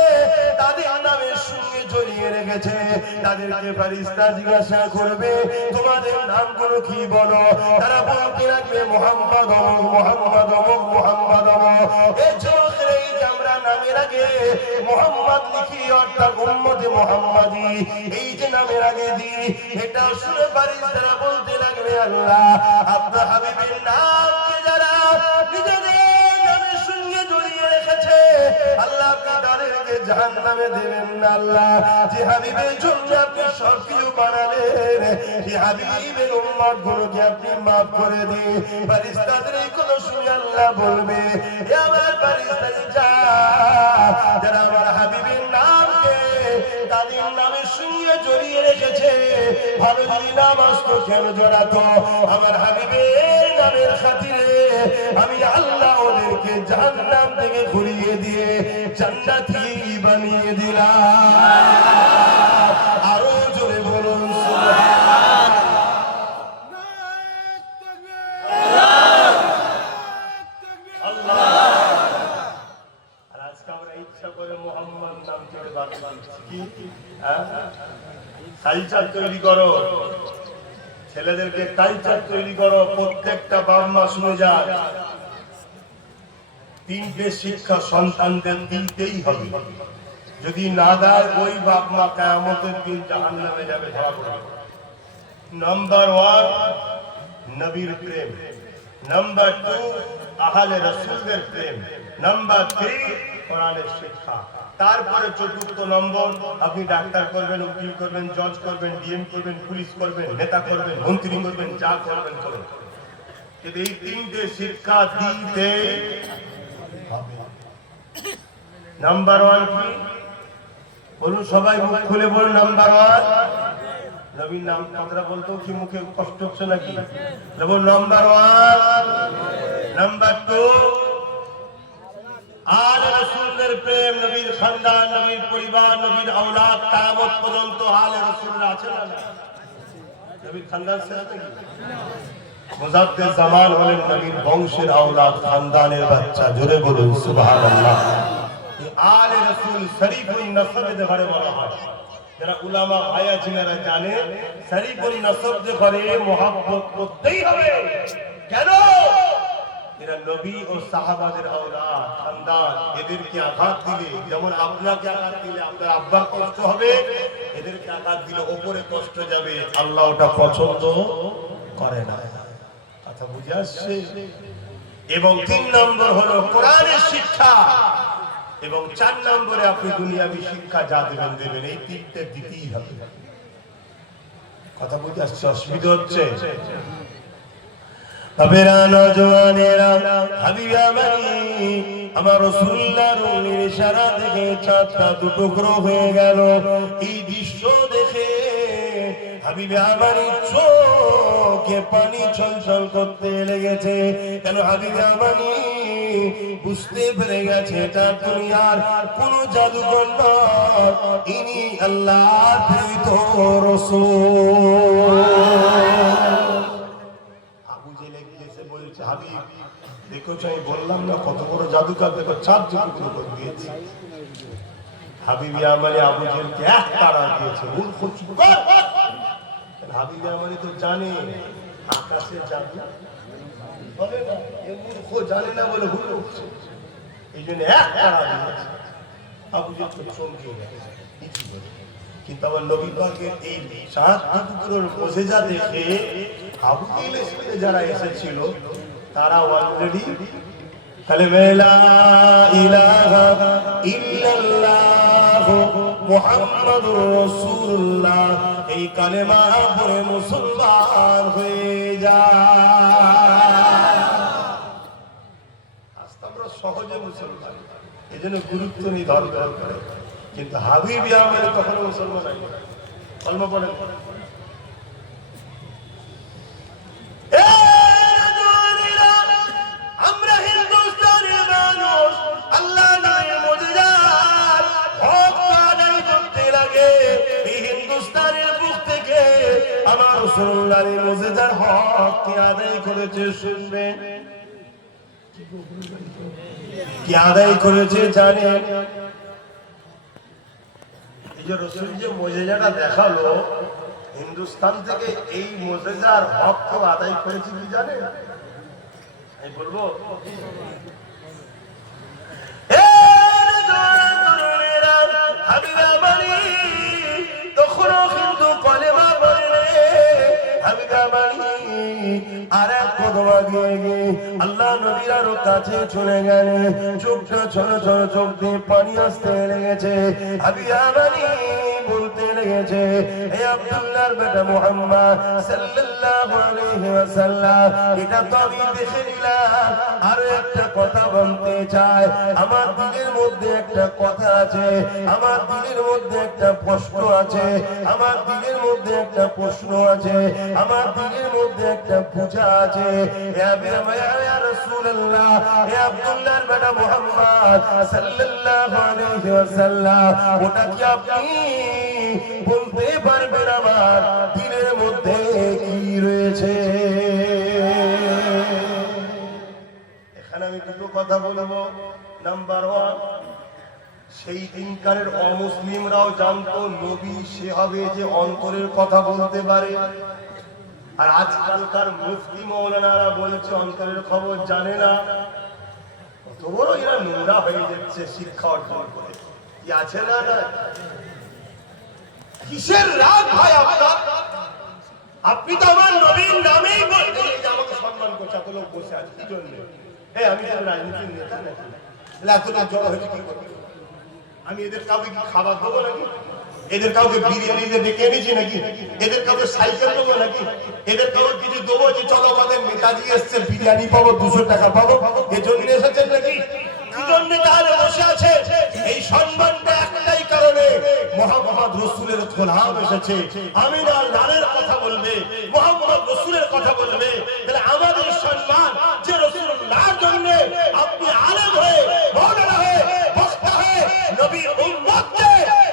তাদের নামের সঙ্গে জড়িয়ে রেখেছে, তাদেরকে ফেরেশতা জিজ্ঞাসা করবে, তোমাদের নামগুলো কি বলো? তারা বলতে লাগবে, মুহাম্মদ অমুক, মুহাম্মদ অমুক, মুহাম্মদ অমুক। এই যুবকের এই যে আমরা নামের আগে মুহাম্মদ লিখি, অর্থাৎ উম্মতে মুহাম্মাদি, এই যে নামের আগে দিই, এটা শুনে ফেরেশতারা বলতে লাগবে, আল্লাহ আপনার হাবিবের নামকে যারা নিজেদের নামের সঙ্গে জড়িয়ে রেখেছে, আল্লাহ আপনি তাদেরকে জাহান্নামে দেবেন না। আল্লাহ, যে হাবিবের জন্য আপনি সবকিছু বানালেন, সেই হাবিবের উম্মত গুলোকে আপনি মাফ করে দিন। ফেরেশতাদের এই কথা শুনে আল্লাহ বলবে, হে আমার ফেরেশতা যা, যারা আমার হাবিবের নামকে তাদের নামের সঙ্গে জড়িয়ে রেখেছে, ভালো যদি নাম আসতো কেন জড়াতো? আমার হাবিবের নামের খাতিরে আমি আল্লাহ ওদেরকে জাহান্নাম থেকে ঘুরিয়ে দিয়ে জান্নাতি বানিয়ে দিলাম। আরো জোরে বলুন আল্লাহ। আর আজকে আমরা ইচ্ছা করে মুহাম্মদ নাম ধরে বাঁচি কি কালচার তৈরি করো, ছেলেদেরকে কালচার তৈরি করো। প্রত্যেকটা বাবা মা শুনে যান, তিনটে শিক্ষা সন্তানদের দিতেই হবে। যদি না দেয় ওই বাপ মা কিয়ামতের দিন জাহান্নামে যাবে ধরা পড়বে। নাম্বার 1 নবীর প্রেম, নাম্বার 2 আহলে রাসূলদের প্রেম, নাম্বার 3 কোরআনের শিক্ষা। তারপরে চতুর্থ নম্বর আপনি ডাক্তার করবেন, উকিল করবেন, জজ করবেন, ডিএম করবেন, পুলিশ করবেন, নেতা করবেন, মন্ত্রী করবেন, যা করবেন করবেন, কিন্তু এই তিনটে শিক্ষা দিতে হবে। নাম্বার 1 কি বলুন, সবাই মুখ খুলে বলুন। নাম্বার 1 নবীর নাম কথাটা বলতেও কি মুখে কষ্ট হচ্ছে নাকি? বলুন নাম্বার 1। নাম্বার 2 আলে রাসূলদের প্রেম, নবীর খানদান, নবীর পরিবার, নবীর আওলাদ, কিয়ামত পর্যন্ত আলে রাসূলরা আছে না? নবীর খানদান শেষ নাকি? মুজাদ্দিদ জামান হলেন নবীর বংশের আওলাদ, খানদানের বাচ্চা। জোরে বলুন সুবহানাল্লাহ। আলে রাসূল শরীফুন নসব ঘরে বলা হয়। যারা উলামা ভাইয়া ছিলেন জানে শরীফুন নসব যে ঘরে মুহাব্বত করতেই হবে। কেন? এরা নবী ও সাহাবাদের আওলাদ, খানদান। এদেরকে আঘাত দিলে, যেমন আপনাকে আঘাত দিলে আপনার আব্বার কষ্ট হবে, এদেরকে আঘাত দিলে ওপরে কষ্ট যাবে। আল্লাহ ওটা পছন্দ করে না। কথা বুঝে আসছে? এবং 3 নম্বর হলো কোরআনের শিক্ষা, এবং 4 নম্বরে আপনি দুনিয়াবী শিক্ষা যা দেবেন দেবেন। এই তিনটে দিতেই হবে। কথা বুঝে আসছে? অসুবিধা হচ্ছে? তবেরা নওজওয়ানেরা হাবিব আমানি আমার রাসূলুল্লাহর রূহের ইশারা দেখে চাঁদটা দুটুকরো হয়ে গেল। এই দৃশ্য দেখে হাবিব আমানি চোখে পানি ছলছল করতে লেগেছে। কেন? হাবিব আমানি বুঝতে পেরে গেছে এটা দুনিয়ার কোন জাদুকর নয়, ইনি আল্লাহর প্রেরিত রাসূল। হাবিব দেখো, আমি বললাম না কত বড় জাদুকর, দেখো চাঁদ টুকরো করে দিয়েছে। হাবিব ইয়ামানি আবু জেলকে এক তাড়া দিয়েছে। মূর্খ চুপ কর। হাবিব ইয়ামানি তো জানে আকাশের জাদু বলে না, এ মূর্খ জানে না বলে ভুল করছে, এই জন্য এক তাড়া দিয়েছে। আবু জেল তো চমকে গেছে, কিছু বলে। কিন্তু আমার নবী পাকের এই চাঁদ টুকরোর মুজিজা দেখে আবু জেলের সাথে যারা এসেছিল তারা অলরেডি কালেমা লা ইলাহা ইল্লাল্লাহ মুহাম্মাদুর রাসূলুল্লাহ এই কালেমা পড়ে মুসলমান হয়ে যায়। আজ আমরা সহজে মুসলমান, এজন্য গুরুত্ব নেই ধর্মের উপরে। কিন্তু হাবিব ইয়ামানি কখনো মুসলমান হয় না। কলমা পড়েন। রাসূলুল্লাহর মুজিজার হক কি আদায় করেছে শুনবেন? কি আদায় করেছে জানেন? এই যে রাসূল যে মুজিজাটা দেখালো হিন্দুস্তান থেকে, এই মুজিজার হক তো আদায় করেছে কি জানেন? আমি বলবো আর এক কদম এগিয়ে গিয়ে আল্লাহ নবীর আরো কাছে চলে গেলেন। চোখটা ছোট ছোট চোখ দিয়ে পানি আসতে লেগেছে। হাবিব আমানি বলতে লেগেছে, হে আব্দুল্লাহর বেটা মুহাম্মদ সাল্লাল্লাহু আলাইহি ওয়াসাল্লাম, এটা তো আমি দেখে নিলাম, আর একটা কথা বলতে চাই। আমার দিলের মধ্যে একটা কথা আছে, আমার দিলের মধ্যে একটা প্রশ্ন আছে, আমার দিলের মধ্যে একটা প্রশ্ন আছে, আমার দিলের মধ্যে একটা পূজা আছে। ইয়া রাসূল রাসূলুল্লাহ, হে আব্দুল্লাহর বেটা মুহাম্মদ সাল্লাল্লাহু আলাইহি ওয়াসাল্লাম, ওটা কি আপনি বলতে পারবেন আমার দিলের মধ্যে কি রয়েছে? এখানে আমি দুটো কথা বলবো। নাম্বার 1, সেই দিনকারের অমুসলিমরাও জানতো নবী সে হবে যে অন্তরের কথা বলতে পারে। আর আজকালকার মুফতি মৌলানারা বলছে অন্তরের খবর জানে না। কত বড় এরা নোংরা হয়ে যাচ্ছে শিক্ষা অর্জন করে। কি আছে না? কিসের রাগ ভাই আপনার? আপনি তো আমার নবীর নামেই আমাকে সম্মান করছে, এত লোক বসে আছে কি জন্য? আমি রাজনীতির নেতা নাকি? এত লোক জড়ো হয়েছে কি করবে? আমি এদের কাউকে কি খাবার দেবো নাকি? এদের কাউকে বিরিয়ানি ডেকে এনেছি নাকি? এদের কাউকে সাইকেল দেবো নাকি? এদের কাউকে কিছু দেবো যে চলো আমাদের নেতাজি এসছে বিরিয়ানি পাবো 200 টাকা পাবো, এজন্য এসেছেন নাকি? কি জন্য তাহলে বসে আছে? এই সম্মানটা একটাই কারণে, মুহাম্মদ রাসূলের গোলাম এসেছে, আমিনার লালের কথা বলবে, মুহাম্মদ রাসূলের কথা বলবে। তাহলে আমাদের সম্মান যে রাসূলুল্লাহর জন্য আপনি আলেম হয়ে, মাওলানা হয়ে, বক্তা হয়ে নবীর উম্মতকে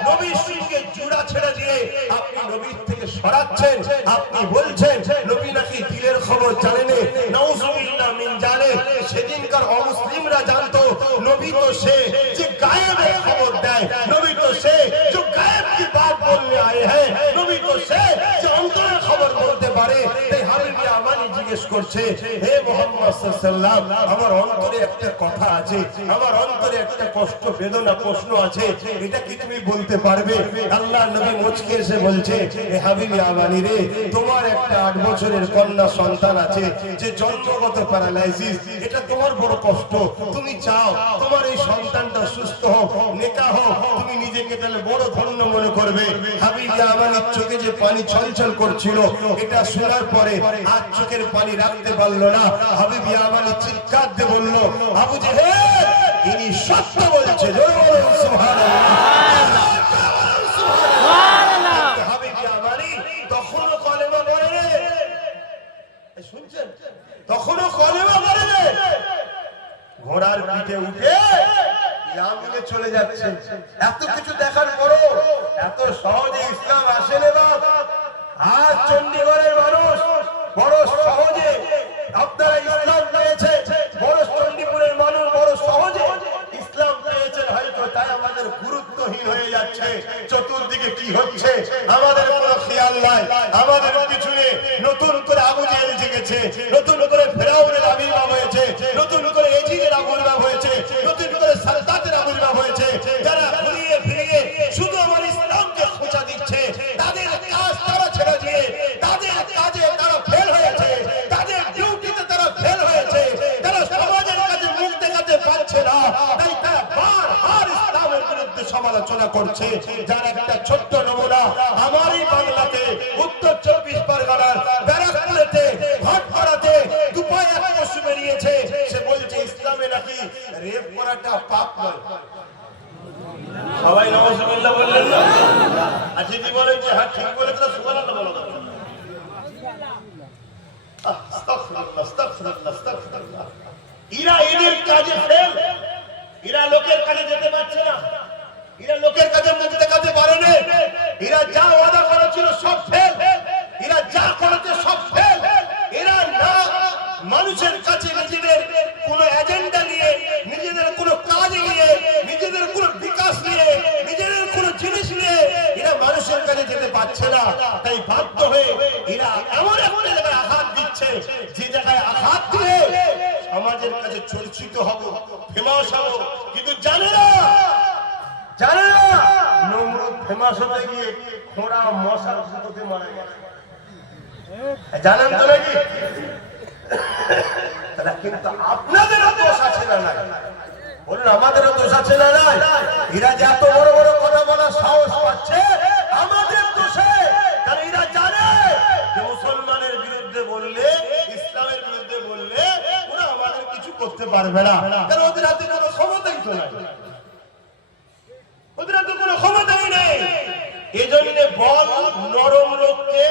নবীর সঙ্গে জোড়া ছেড়ে দিয়ে আপনি নবীর থেকে সরাচ্ছেন। আপনি বলছেন নবী নাকি দিলের খবর জানেন। নাউজুবিল্লাহ মিন জালিক। সেদিনকার অমুসলিমরা জানতো নবী তো সে যে গায়েবের খবর দেয়, নবী তো সে যে গায়েব কি বাত বলনে আয়ে হ্যায়, নবী তো সে যে অন্তরের খবর বলতে পারে। তাই হাবিবে আমানি জিজ্ঞেস করছে, হে মুহাম্মদ সাল্লাল্লাহু আলাইহি ওয়াসাল্লাম, আমার অন্তরে একটা কথা আছে, আমার অন্তরে একটা কষ্ট বেদনা প্রশ্ন আছে, এটা কি তুমি বলতে পারবে? আল্লাহর নবী মুচকে এসে বলছে, হে হাবিবে আমানি রে, তোমার একটা 8 বছরের কন্যা সন্তান আছে যে জন্মগত প্যারালাইসিস, এটা তোমার বড় কষ্ট। তুমি চাও তোমার এই সন্তানটা সুস্থ হোক, নেকা হোক, তুমি নিজেকে তাহলে বড় ধন্য মনে করবে। হাবিবে আমানির চোখে যে পানি ছলছল করছিল, এটা শোনার পরে আর চোখের পানি রাখতে পারলো না। হাবিবে আমানি চিৎকার দিয়ে বলল, আবু জেহেল ইনি সত্য বলছে। জোরে বলুন সুবহানাল্লাহ। হাবিবে আমানি তখনও কলেমা পড়ে রে, শুনছেন? তখনও কলেমা পড়ে রে, ঘোড়ার পিঠে উঠে ইয়ামিনে চলে যাচ্ছে। এত কিছু দেখার পরও এত সহজে ইসলাম আসে না বাপ। আজ চণ্ডীগড়ের মানুষ বড় সহজে আপনারা ইসলাম পেয়েছে, বড় চণ্ডীপুরের মানুষ বড় সহজে ইসলাম পেয়েছেন হয়তো, তাই আমাদের গুরুত্বহীন হয়ে যাচ্ছে। চতুর্দিকে কি হচ্ছে আমাদের কোনো খেয়াল নাই। আমাদের পিছনে নতুন করে আবু জেহেল জেগেছে, নতুন করে ফেরাউনের আবির্ভাব হয়েছে, নতুন করে এজিদের আবির্ভাব হয়েছে, নতুন করে সাদ্দাতের আবির্ভাব হয়েছে। যারা ঘুরিয়ে ফিরিয়ে শুধু আমার ইসলামকে খোঁচা দিচ্ছে, তাদের কাজ তারা ছেড়ে দিয়ে তাদের কাজে তারা ফেল হয়েছে, তাদের ডিউটিতে তারা ফেল হয়েছে, তারা সমাজের কাছে মুখ দেখাতে পারছে না। তাই তারা বারবার ইসলামের বিরুদ্ধে সমালোচনা করছে। যার একটা ছোট্ট নমুনা আমারই বাংলাতে উত্তর 24 পরগনার ব্যারাকপুরেতে ভাটপাড়াতে দুপায় এক পশু বেরিয়েছে। সে বলছে ইসলামে নাকি রেপ করাটা পাপ নয়। সবাই নাউজুবিল্লাহ বললেন না? আচ্ছা কি বলেন যে হ্যাঁ ঠিক বলে তো সুবহানাল্লাহ বলো। আস্তাগফিরুল্লাহ আস্তাগফিরুল্লাহ আস্তাগফিরুল্লাহ। এরা এদের কাজে ফেল, এরা লোকের কাছে যেতে পারছে না, এরা লোকের কাছে মুখ দেখাতে পারে না, এরা যা ওয়াদা করেছিল সব ফেল, এরা যা করেছে সব ফেল। এরা না মানুষের কাছে নিজেদের কোন এজেন্ডা নিয়ে, নিজেদের কোন কাজ নিয়ে, নিজেদের কোন বিকাশ নিয়ে, নিজেদের কোন জিনিস নিয়ে এরা মানুষের কাছে যেতে পারছে না। তাই বাধ্য হয়ে এরা এমন একটা জায়গায় আঘাত দিচ্ছে, যে জায়গায় আঘাত দিয়ে সমাজের কাছে চর্চিত হব, ফেমাস হব, কিন্তু জানে না নমরুদ ফেমাস হতে গিয়ে খোঁড়া মশার সুতোতে মারা গেছে। জানেন তো নাকি? কিন্তু আপনাদেরও দোষ আছে না নাই? বলুন আমাদেরও দোষ আছে না নাই? এরা যে এত বড় বড় কথা বলার সাহস পাচ্ছে আমাদের দোষে। কারণ এরা জানে যে মুসলমানের বিরুদ্ধে বললে, ইসলামের বিরুদ্ধে বললে ওরা আমাদের কিছু করতে পারবে না। কারণ ওদের হাতে কোনো ক্ষমতাই তো নাই, ওদের হাতে কোনো ক্ষমতাই নেই। এজন্য বল নরম লোককে,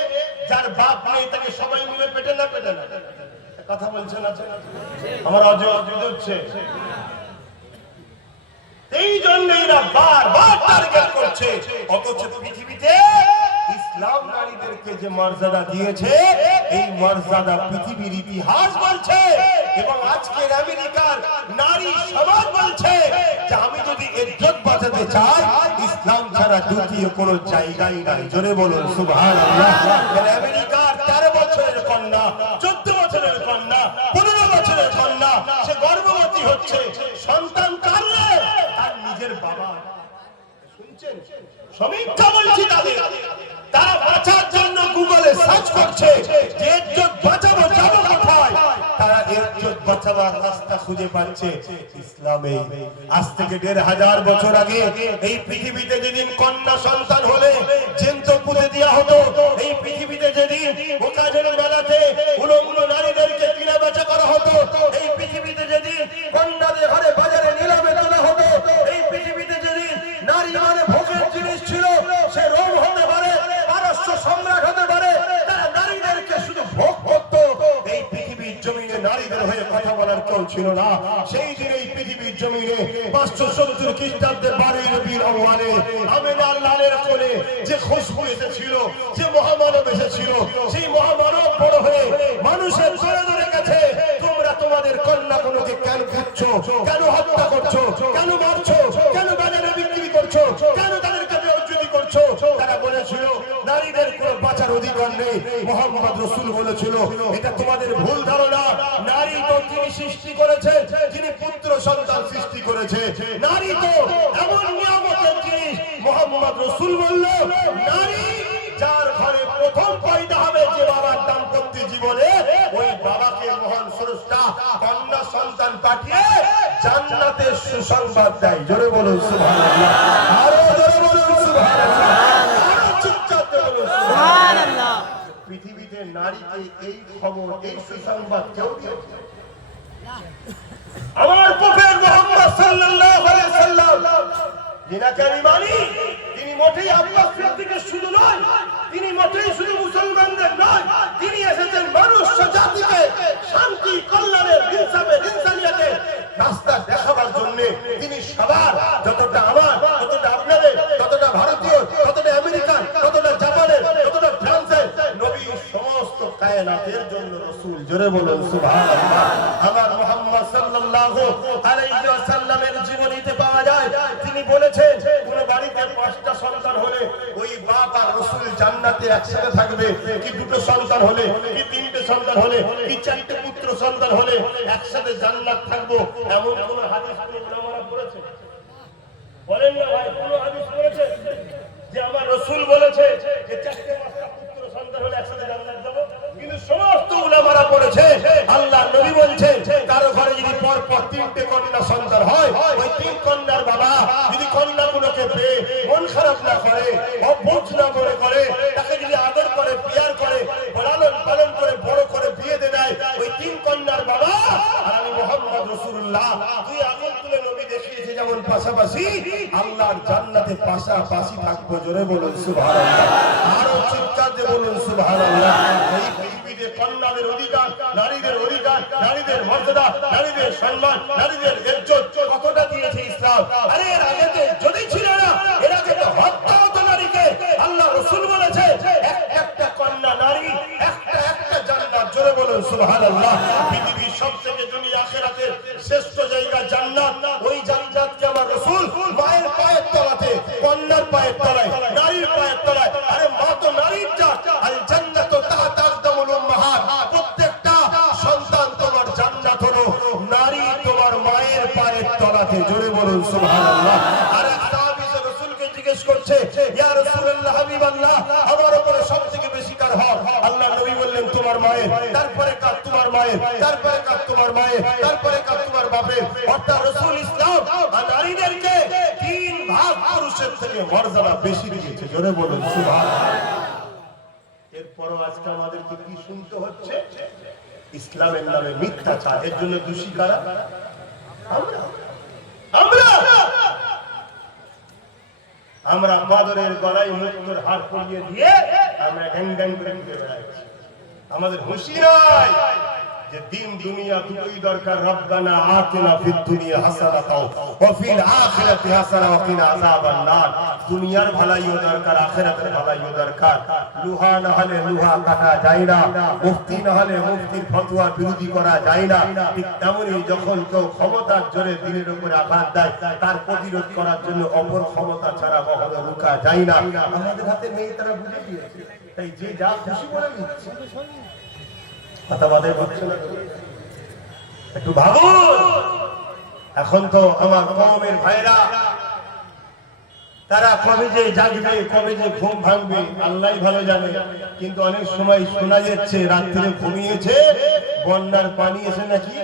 যার বাপ নেই তাকে সবাই মিলে পেটে না পেটে না কথা বলছেন আছে আমার অজয় হচ্ছে এই জন্যই এরা বারবার টার্গেট করছে। অথচ পৃথিবীতে ইসলাম নারীদেরকে যে মর্যাদা দিয়েছে এই মর্যাদা পৃথিবীর ইতিহাস বলছে এবং আজকের আমেরিকার নারী সমাজ বলছে যে আমি যদি ইজ্জত বাঁচাতে চাই ইসলাম ছাড়া দ্বিতীয় কোনো জায়গাই নাই। জোরে বলুন সুবহানাল্লাহ। আমেরিকার 13 বছরের কন্যা, 14 বছরের কন্যা, 15 বছরের কন্যা সে গর্ভবতী হচ্ছে, সন্তান কাঁদলে তার নিজের বাবা। শুনছেন? সমীক্ষা বলছি তাদের, তারা বাঁচার জন্য গুগলে সার্চ করছে যে ইজ্জত বাঁচাবো যাবো কোথায়। তারা ইজ্জত বাঁচাবার রাস্তা খুঁজে পাচ্ছে ইসলামে। আজ থেকে 1500 বছর আগে এই পৃথিবীতে যেদিন কন্যা সন্তান হলে জ্যান্ত পুঁতে দেওয়া হতো, এই পৃথিবীতে যেদিন ওকাজের মেলাতে উলঙ্গ নারীদেরকে কিনে বেচা করা হতো, এই পৃথিবীতে যেদিন কন্যাদের ঘরে বাজারে নিলামে তোলা হতো, এই পৃথিবীতে যেদিন নারী মানে ভোগের জিনিস ছিল, সে রোম হতে পারে, পারস্য সম্রাট হতে পারে, তারা নারীদেরকে শুধু ভোগ করতো। এই পৃথিবীর জমিনে নারীদের হয়ে কথা বলার কেউ ছিল না। সেই দিন এই পৃথিবীর জমিনে 570 খ্রিস্টাব্দে 12 রবিউল আউয়ালে আমেনার লালের কোলে যে খুশবু এসেছিল, যে মহামানব এসেছিল, সেই মহামানব বড় হয়ে মানুষের ধরে ধরে গেছে তোমরা তোমাদের কন্যা কোনকে কেন খুঁজছো, কেন হত্যা করছো, কেন মারছো, কেন বাজারে বিক্রি করছো, কেন তাদেরকে বেইজ্জতি করছো। তারা বলেছিল নারীদের কোনো বাঁচার অধিকার নেই। মুহাম্মদ রাসূল বলেছিল এটা তোমাদের ভুল ধারণা। নারী তো তিনি সৃষ্টি করেছে, যিনি পুত্র সন্তান সৃষ্টি করেছে। নারী তো এমন নিয়ামতের জিনিস। মুহাম্মদ রাসূল বলল নারী যার ঘরে প্রথম পয়দা হবে, যে বাবার দাম্পত্য জীবনে, ওই বাবাকে মহান স্রষ্টা কন্যা সন্তান পাঠিয়ে জান্নাতের সুসংবাদ দেয়। জোরে বলুন সুবহানাল্লাহ। আরো জোরে বলুন সুবহানাল্লাহ। আরো চিৎকার দিয়ে বলুন সুবহানাল্লাহ। পৃথিবীতে নারীকে এই খবর, এই সুসংবাদ কেউ দিয়েছে? আমার প্রফেট মুহাম্মদ সাল্লাল্লাহু আলাইহি সাল্লাম যিনাকে আমি মানি, তিনি মোটেই আব্বাস সিদ্দিকের শুধু নয়, তিনি মোটেই শুধু মুসলমানদের নয়, তিনি এসেছেন মানুষ জাতিকে শান্তি, কল্যাণের, ইনসাফের, ইনসানিয়াতের রাস্তা দেখাবার জন্য। তিনি সবার, যতটা আমার, ততটা আপনাদের, ততটা ভারতীয়, ততটা আমেরিকান, ততটা জাপানের, ততটা ফ্রান্সের, নবী সমস্ত কায়নাতের জন্য রাসূল। জোরে বলুন সুবহানাল্লাহ। আমার মুহাম্মদ সাল্লাল্লাহু আলাইহি ওয়াসাল্লামের জীবনীতে পাওয়া যায় তিনি বলেছেন কোন বাড়িতে 5টা সন্তান হলে ওই বাপ আর রাসূল জান্নাতে একসাথে থাকবে। কি 2টো সন্তান হলে, কি 3টে সন্তান হলে, কি 4টে পুত্র সন্তান হলে একসাথে জান্নাত থাকবো, এমন কোন হাদিস উলামারা পড়েছে? বলেন না ভাই, কোন হাদিস পড়েছে যে আমার রাসূল বলেছে যে 4টে 5টা পুত্র সন্তান হলে একসাথে জান্নাত যাব? কিন্তু সমস্ত উলামারা পড়েছে আল্লাহর নবী বলছেন কারো ঘরে যদি পর পর 3টে কন্যা সন্তান হয়, ওই 3 কন্যার বাবা যদি কন্যাগুলোকে পেয়ে মন খারাপ না করে, অবুঝ না মনে করে, তাকে যদি আদর করে, পিয়ার করে, লালন পালন করে, বড় করে বিয়ে দিয়ে দেয়, ওই 3 কন্যার বাবা আর আমি মুহাম্মদ রাসূলুল্লাহ 2 আঙুল তুলে নবী দেখিয়েছে যেমন পাশাপাশি, আল্লাহর জান্নাতে পাশাপাশি থাকবো। জোরে বলুন সুবহানাল্লাহ। আরো চিৎকার দিয়ে বলুন সুবহানাল্লাহ। এই পৃথিবীতে কন্যাদের অধিকার, নারীদের অধিকার, নারীদের মর্যাদা, নারীদের সম্মান, নারীদের ইজ্জত কতটা দিয়েছে ইসলাম। আরে এর আগে যদি ছিল না, এর আগে তো হত্যা হতো নারীকে। আল্লাহ রাসূল বলেছে একটা কন্যা নারী, একটা জান্নাত। জোরে বলুন সুবহানাল্লাহ। পৃথিবীর সবথেকে দুনিয়া আখিরাতের শ্রেষ্ঠ জায়গা জান্নাত। ওই জান্নাতকে আমার রাসূল মায়ের পায়ের তলাতে, কন্যার পায়ের তলায়, নারীর পায়ের তলায়। আরে মা তো নারীর জাত। আল জান্নাতু তাহতা আকদামুল উম্মাহাত। প্রত্যেকটা সন্তান তোমার জান্নাত হলো নারী তোমার মায়ের পায়ের তলাতে। জোরে বলুন সুবহানাল্লাহ। আর এক সাহাবী রাসূলকে জিজ্ঞেস করছে, ইয়া রাসূলুল্লাহ, হাবিবাল্লাহ, আমার উপরে সবথেকে বেশি কার হক? আল্লাহর নবী বললেন তোমার মায়ের, তারপরে কার তোমার মায়ের, তারপরে কার তোমার মায়ের, তারপরে কার তোমার বাপের। অর্থাৎ রাসূল ইসলাম আর নারীদেরকে 3 ভাগ পুরুষের থেকে মর্যাদা বেশি দিয়েছে। জোরে বলুন সুবহানাল্লাহ। এরপরও আজকে আমাদেরকে কি শুনতে হচ্ছে? ইসলামের নামে মিথ্যাচার। এর জন্য দোষী কারা? আমরা বাদরের গলায় মুক্তোর হার পরিয়ে দিয়ে আমরা ড্যাং ড্যাং করে ঘুরে বেড়াচ্ছি। আমাদের হুঁশি নাই যে দিন দুনিয়া দুটোই দরকার। রব্বানা আতিনা ফিদ দুনিয়া হাসানাতাও ওয়া ফিল আখিরাতি হাসানা ওয়া কিনা আযাবান নার। দুনিয়ার ভালাইও দরকার, আখিরাতের ভালাইও দরকার। লোহা না হলে লোহা কাটা যায় না, মুফতি না হলে মুফতির ফতোয়া বিরোধী করা যায় না। ঠিক তেমনই যখন কেউ ক্ষমতার জোরে দিনের উপরে আঘাত দেয়, তার প্রতিরোধ করার জন্য অপর ক্ষমতা ছাড়া কখনো রুখা যায় না। আমাদের হাতে নেই, তারা বুঝে গিয়েছে, তাই যে যা খুশি করে নিচ্ছে। কথা বাদে বলছে না, একটু ভাবুন। এখন তো আমার কওমের ভাইরা তারা কবে যে জাগবে, কবে যে ঘুম ভাঙবে আল্লাহই ভালো জানে। কিন্তু অনেক সময় শোনা যাচ্ছে রাত্রে ঘুমিয়েছে, বন্যার পানি এসে নাকি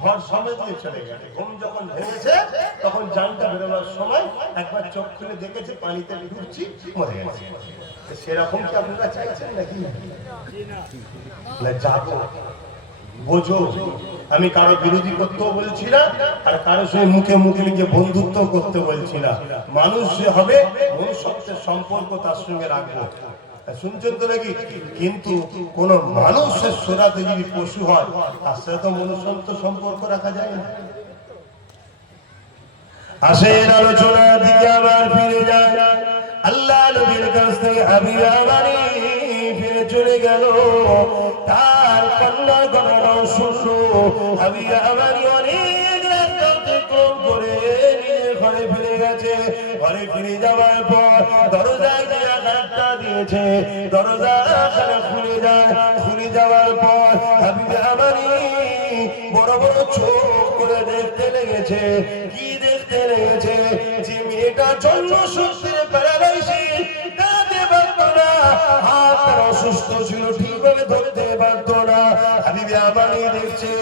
ঘর সমেত নিয়ে চলে গেছে। ঘুম যখন ভেঙেছে তখন জানটা বেরোনোর সময় একবার চোখ খুলে দেখেছে পানিতে ডুবছি, মরে গেছে। সেরকম কি আপনারা চাইছেন নাকি? না, যাবো বোঝো। আমি কারো বিরোধী করতেও বলছি না, আর কারো সঙ্গে মুখে মুখে লিখে বন্ধুত্ব করতে বলছি না। মানুষ যে হবে মনুষ্যত্বের সম্পর্ক তার সঙ্গে রাখবো, শুনছেন তো নাকি? কিন্তু কোন মানুষের সোরাতে যদি পশু হয় তার সাথে তো মনুষ্যত্ব সম্পর্ক রাখা যায় না। আসেন আলোচনার দিকে আবার ফিরে যায়। আল্লাহ নবীর কাছ থেকে হাবিবা বাড়ি ফিরে চলে গেল, তার কন্যার গণনা শুনলো। হাবিবা বাড়ি অনেক রাত অতিক্রম করে নিজের ঘরে ফিরে গেছে। ঘরে ফিরে যাওয়ার পর দরজায় যে আঘাতটা দিয়েছে, দরজা খুলে যায়। খুলে যাওয়ার পর হাবিবা বাড়ি বড় বড় চোখ করে দেখতে লেগেছে। কি দেখতে লেগেছে? যে মেয়েটা জন্ম সূত্রে প্যারালাইসিস, দাঁড়াতে পারত না, হাত অসুস্থ ছিল, ঠিকভাবে ধরতে পারত না। হাবিবা বাড়ি দেখছে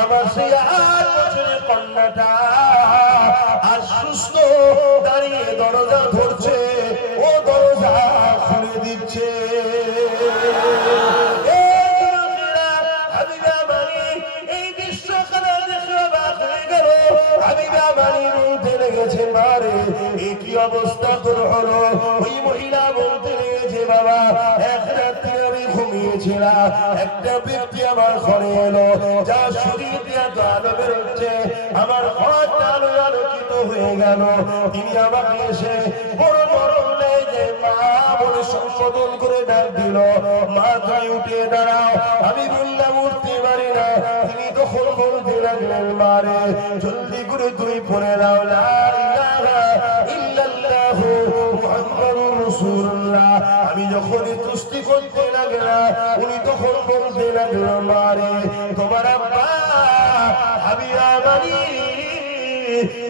আমার সেই 8 বছরের কন্যাটা আর সুস্থ দাঁড়িয়ে দরজা ধরছে, ও দরজা খুলে দিচ্ছে। কি অবস্থা তোর হলো? ওই মহিলা বলতে লেগেছে, বাবা এক রাত্রে আমি ঘুমিয়েছিলাম, একটা ব্যক্তি আমার ঘরে এলো, যা শরীর দিয়ে আলো বেরোচ্ছে, আমার ঘরটা আলো আলোকিত হয়ে গেল। তিনি আমাকে এসে বড় বড় লেগে মা বলে সম্বোধন করে ডাক দিল, মা তুমি উঠে দাঁড়াও। আমি বললাম উঠতে পারি না। তিনি তখন বলতে লাগলেন, মারে জলদি করে তুই পড়ে দাও লা ইলাহা ইল্লাল্লাহু মুহাম্মাদুর রাসূলুল্লাহ। আমি যখনই তুষ্টি করতে লাগলাম, উনি তখন বলতে লাগলো, মারে তোমার আব্বা হাবিবা বাড়ি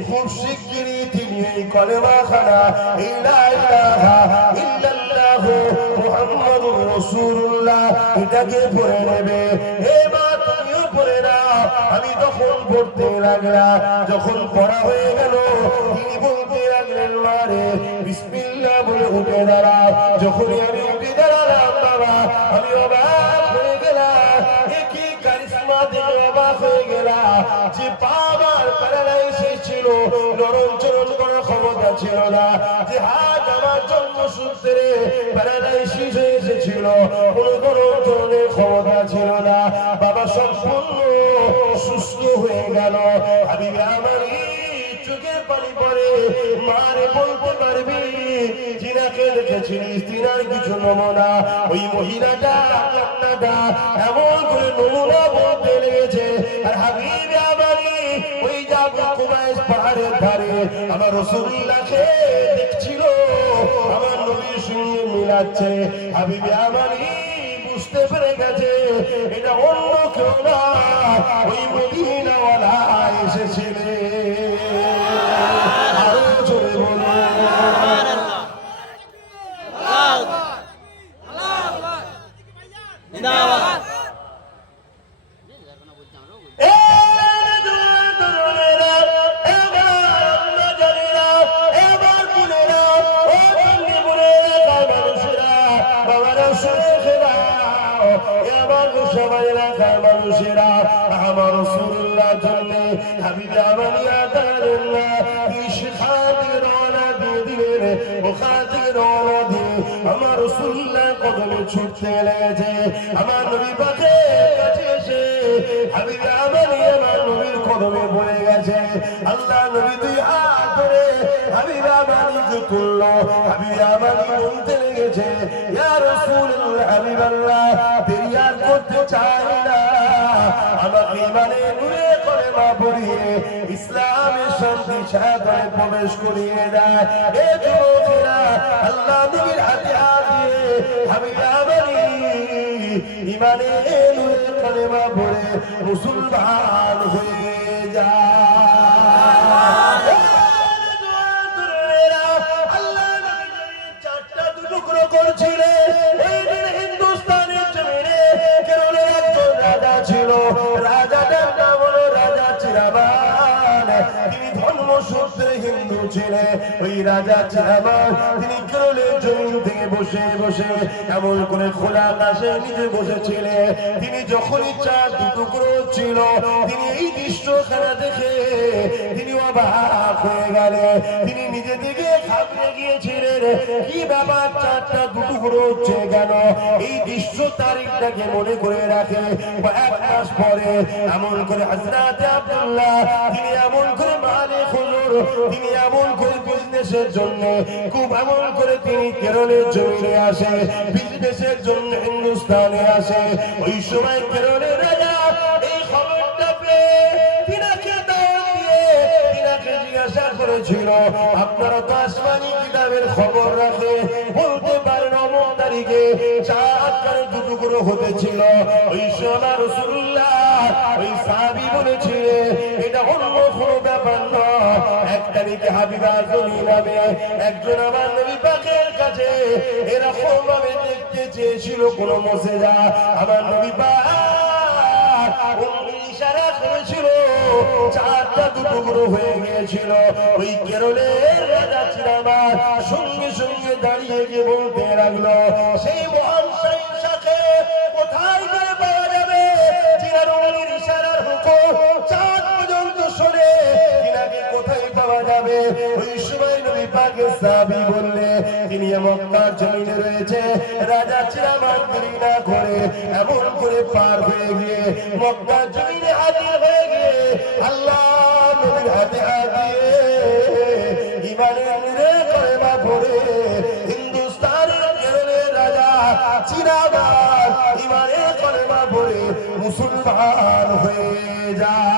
খুব শিগগিরই তিনি এই কলেমা খানা লা ইলাহা ইল্লাল্লাহু মুহাম্মাদুর রাসূলুল্লাহ এটাকে পড়ে নেবে। হে মা তুমিও পড়ে নাও। আমি তখন পড়তে লাগলাম। যখন পড়া হয়ে গেল, তিনি বলতে লাগলেন, মারে বিসমিল্লাহ বলে উঠে দাঁড়াও। যখনই আমি উঠে দাঁড়ালাম, বাবা আমি অবাক হয়ে গেলাম। কি কারিশমা দেখে অবাক হয়ে গেলাম। যে বাবার প্যারালাইসিস ছিল, নরম চরণ করার ক্ষমতা ছিল না, যে হাত আমার জন্মসূত্রে প্যারালাইসিস হয়ে এসেছিল, কোনো নরম চরণের ক্ষমতা ছিল না, বাবা সম্পূর্ণ সুস্থ হয়ে গেল। হাবিবা আমার চোখের পানি পড়ে। মারে বলতে পারবি যিনাকে দেখেছিলিস তিনার কিছু নমুনা? ওই মহিলাটা কন্যাটা এমন করে নমুনা বলতে লেগেছে। আর হাবিবা বাড়ি ওই যাবো কুবাইস পাহাড়ের ধারে আমার রাসূলুল্লাহকে দেখছিল, আমার নবীর সঙ্গে মিলাচ্ছে। হাবিবা বাড়ি বুঝতে পেরে গেছে এটা অন্য কেউ না, ওই মদিনাওয়ালা এসেছিলে। আরো জোরে বলো মানুষেরা আমার রাসূলুল্লাহ জন্য হাবিবা বানিয়া দাঁড়ালেন। রওনা দিয়ে দিলেন, ওখান থেকে রওনা দিয়ে আমার রাসূলুল্লাহ কদমে ছুটতে লেগেছে। আমার নবী পাকের কাছে এসে হাবিবে আমানি আমার নবীর কদমে পড়ে গেছে। আল্লাহ নবী দুই হাত ধরে হাবিবে আমানিকে তুলল। হাবিবে আমানি বলতে লেগেছে, ইয়া রাসূলুল্লাহ, হাবিবাল্লাহ, দেরি আর করতে চাই না, আমাকে ইমানে নূরে কলেমা পড়িয়ে ইসলামের শান্তি ছায়াতলে প্রবেশ করিয়ে দেয়। এ যুবকেরা, আল্লাহ নবীর হাতে হাত দিয়ে হাবিবে আমানি ইমানে নূরে কলেমা পড়ে মুসলমান হয়ে যায়। আল্লাহ নবী চারটা টুকরো করছিলেন। এই দিন হিন্দুস্তানের জমিনে কেরলের একজন রাজা ছিল। রাজাটার নাম হলো রাজা চিরামান। তিনি ধর্মসূত্রে হিন্দু ছিলেন। ওই রাজা চিরামান তিনি কেরলের জমিন থেকে বসে বসে এমন করে খোলা আকাশে নিজে বসেছিলেন। তিনি যখন ইচ্ছা টুকরো ছিল, তিনি এই দৃশ্য খেলা দেখে তিনি অবাক হয়ে গেলেন। তিনি নিজে থেকে ঘাবড়ে গিয়েছিলেন, কি ব্যাপার, চারটা টুকরো হচ্ছে কেন? এই দৃশ্য তারিখটাকে মনে করে রাখে। এক মাস পরে এমন করে হযরত আব্দুল্লাহ তিনি এমন করে মালিক হুজুর তিনি এমন করে বিজনেসের জন্য খুব এমন করে তিনি কেরলের জমিনে আসে, বিজনেসের জন্য হিন্দুস্তানে আসে। ওই সময় কেরলের রাজা এই খবরটা পেয়ে তিনাকে দাওয়াত দিয়ে তিনাকে জিজ্ঞাসা করেছিল, আপনারা তো আসমানি কিতাবের খবর রাখে, বলতে পারেন অমুক তারিখে চাঁদ টুকরো হতেছিল। ওই সময় রাসূলুল্লাহ ওই সাহাবী বলেছিলেন, এটা অন্য কোনো ব্যাপার নয়। এক তারিখে হাবিবা জমি নামে একজন আমার নবী পাকের কাছে এরকম ভাবে দেখতে চেয়েছিল কোন মুজিজা। আমার নবী পাক ইশারা করেছিল, চারটা টুকরো হয়ে গিয়েছিল। ওই কেরলের রাজা চিরামান সঙ্গে সঙ্গে দাঁড়িয়ে গিয়ে বলতে লাগলো, সেই মহান শাহে কোথায় গিয়ে পাওয়া যাবে? চিরানুমানির ইশারার হুকুম চাঁদ পর্যন্ত শোনে, তিনাকে কোথায় পাওয়া যাবে? ওই সময় নবী পাকের সাহাবী বললে, তিনি মক্কার জমিনে রয়েছে। রাজা চিরামান দেরি না করে এমন করে পার হয়ে গিয়ে মক্কার জমিনে হাজির হয়ে গিয়ে আল্লাহ নবীর হাতে হাত দিয়ে ইমানের নূরে কলেমা পড়ে হিন্দুস্তানের কেরলের রাজা চিরামান ইমানের কলেমা পড়ে মুসলমান হয়ে যায়।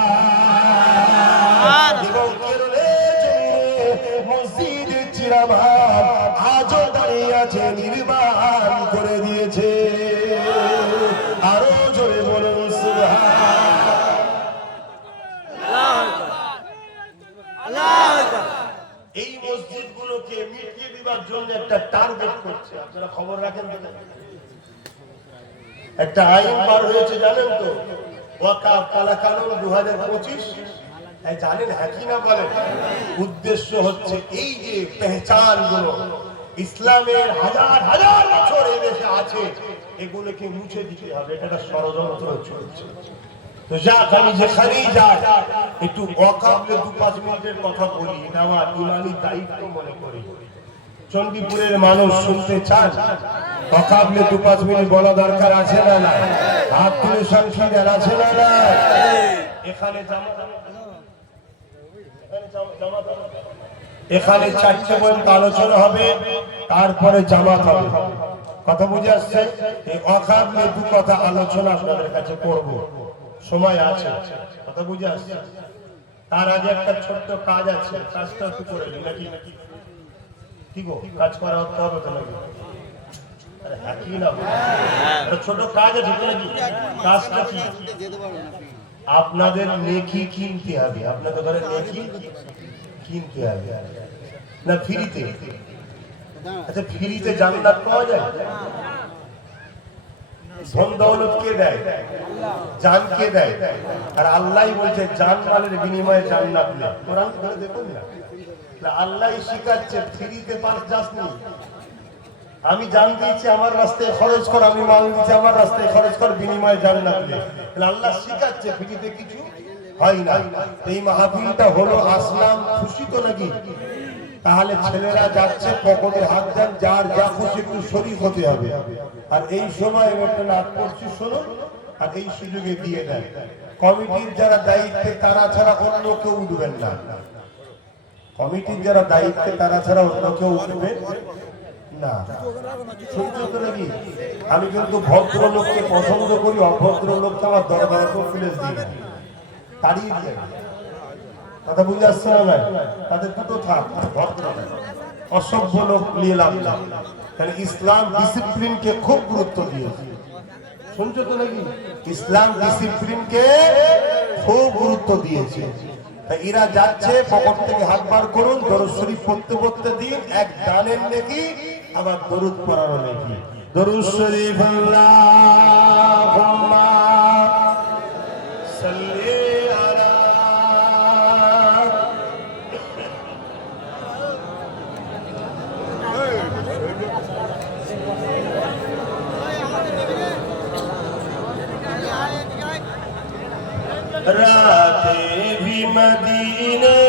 এবং কেরলের জমিনে মসজিদ চিরামান আজও দাঁড়িয়ে আছে, নির্মাণ করে দিয়েছে। আরো জোরে বলুন এই মসজিদগুলোকে মিটিয়ে দিবার জন্য একটা টার্গেট করছে। আপনারা খবর রাখেন, একটা আইন বার হয়েছে জানেন তো, ওয়াকাফ কালা কানুন 2025। জানেন হ্যাঁ কি না বলেন? উদ্দেশ্য হচ্ছে এই যে পেহচান গুলো ইসলামের হাজার হাজার বছর এই দেশে আছে, এগুলোকে মুছে দিতে হবে। এটা একটা ষড়যন্ত্র চলছে। তো যাক, আমি যেখানেই যাই একটু ওয়াকাফে 2-5 মিনিটের কথা বলি, এটা আমার ইমানি দায়িত্ব মনে করি। চণ্ডীপুরের মানুষ শুনতে চান? ওয়াকাফে 2-5 মিনিট বলা দরকার আছে না না? হাত তুলে সাক্ষী দেন, আছে না না? এখানে এখানে 4টে পর্যন্ত আলোচনা হবে, তারপরে জামাত হবে। কথা বুঝে আসছে? এই ওয়াকাফে 2 কথা আলোচনা আপনাদের কাছে করব, সময় আছে। কথা বুঝে আসছে? তার আগে একটা ছোট্ট কাজ আছে, কাজটা একটু করে নিই নাকি? কি গো, কাজ করা হতে হবে তো নাকি? আরে হ্যাঁ কি না, ছোট কাজ আছে তো নাকি? কাজটা কি? আপনাদের নেকি কিনতে হবে। আপনাদের ঘরে নেকি কিনতে হবে না ফ্রিতে? আচ্ছা, ফ্রিতে জান্নাত পাওয়া যায়? ধন দৌলত কে দেয়? জান কে দেয়? আর আল্লাহই বলছে জান মালের বিনিময়ে জান্নাত নেই। কোরআন পড়ে দেখুন না, আল্লাহই শিখাচ্ছে ফ্রিতে পাস যাসনি। আমি জান দিয়েছি আমার রাস্তায় খরচ কর, আমি মাল দিয়েছি আমার রাস্তায় খরচ কর, বিনিময়ে জান্নাত নেই। আল্লাহ শিখাচ্ছে ফ্রিতে কিছু হয় না। এই মাহফিলটা হলো আসলাম খুশি তো নাকি? তাহলে ছেলেরা যাচ্ছে পকেটে হাত দেন, যার যা খুশি একটু শরীক হতে হবে। আর এই সময় একটা নাট করছি শোনো, আর এই সুযোগে দিয়ে দেন। কমিটির যারা দায়িত্বে তারা ছাড়া অন্য কেউ উঠবেন না। কমিটির যারা দায়িত্বে তারা ছাড়া অন্য কেউ উঠবে না। শুনছো তো নাকি? আমি কিন্তু ভদ্র লোককে পছন্দ করি, অভদ্র লোককে আমার দরবারে তো প্লেস দিই না, তাড়িয়ে দিই। কথা বুঝে আসছে না? তাদের দুটো থাক, ভদ্র অসভ্য লোক নিয়ে লাভ না। কারণ ইসলাম ডিসিপ্লিনকে খুব গুরুত্ব দিয়েছে। শুনছো তো নাকি? ইসলাম ডিসিপ্লিনকে খুব গুরুত্ব দিয়েছে। এরা যাচ্ছে, পকেট থেকে হাত বার করুন, দরুদ শরীফ পড়তে পড়তে দিন, এক দানের নেকি আবার দরুদ পড়ানো নেকি। দরুদ শরীফ আল্লাহুম্মা সাল্লি আলা राते भी मदीने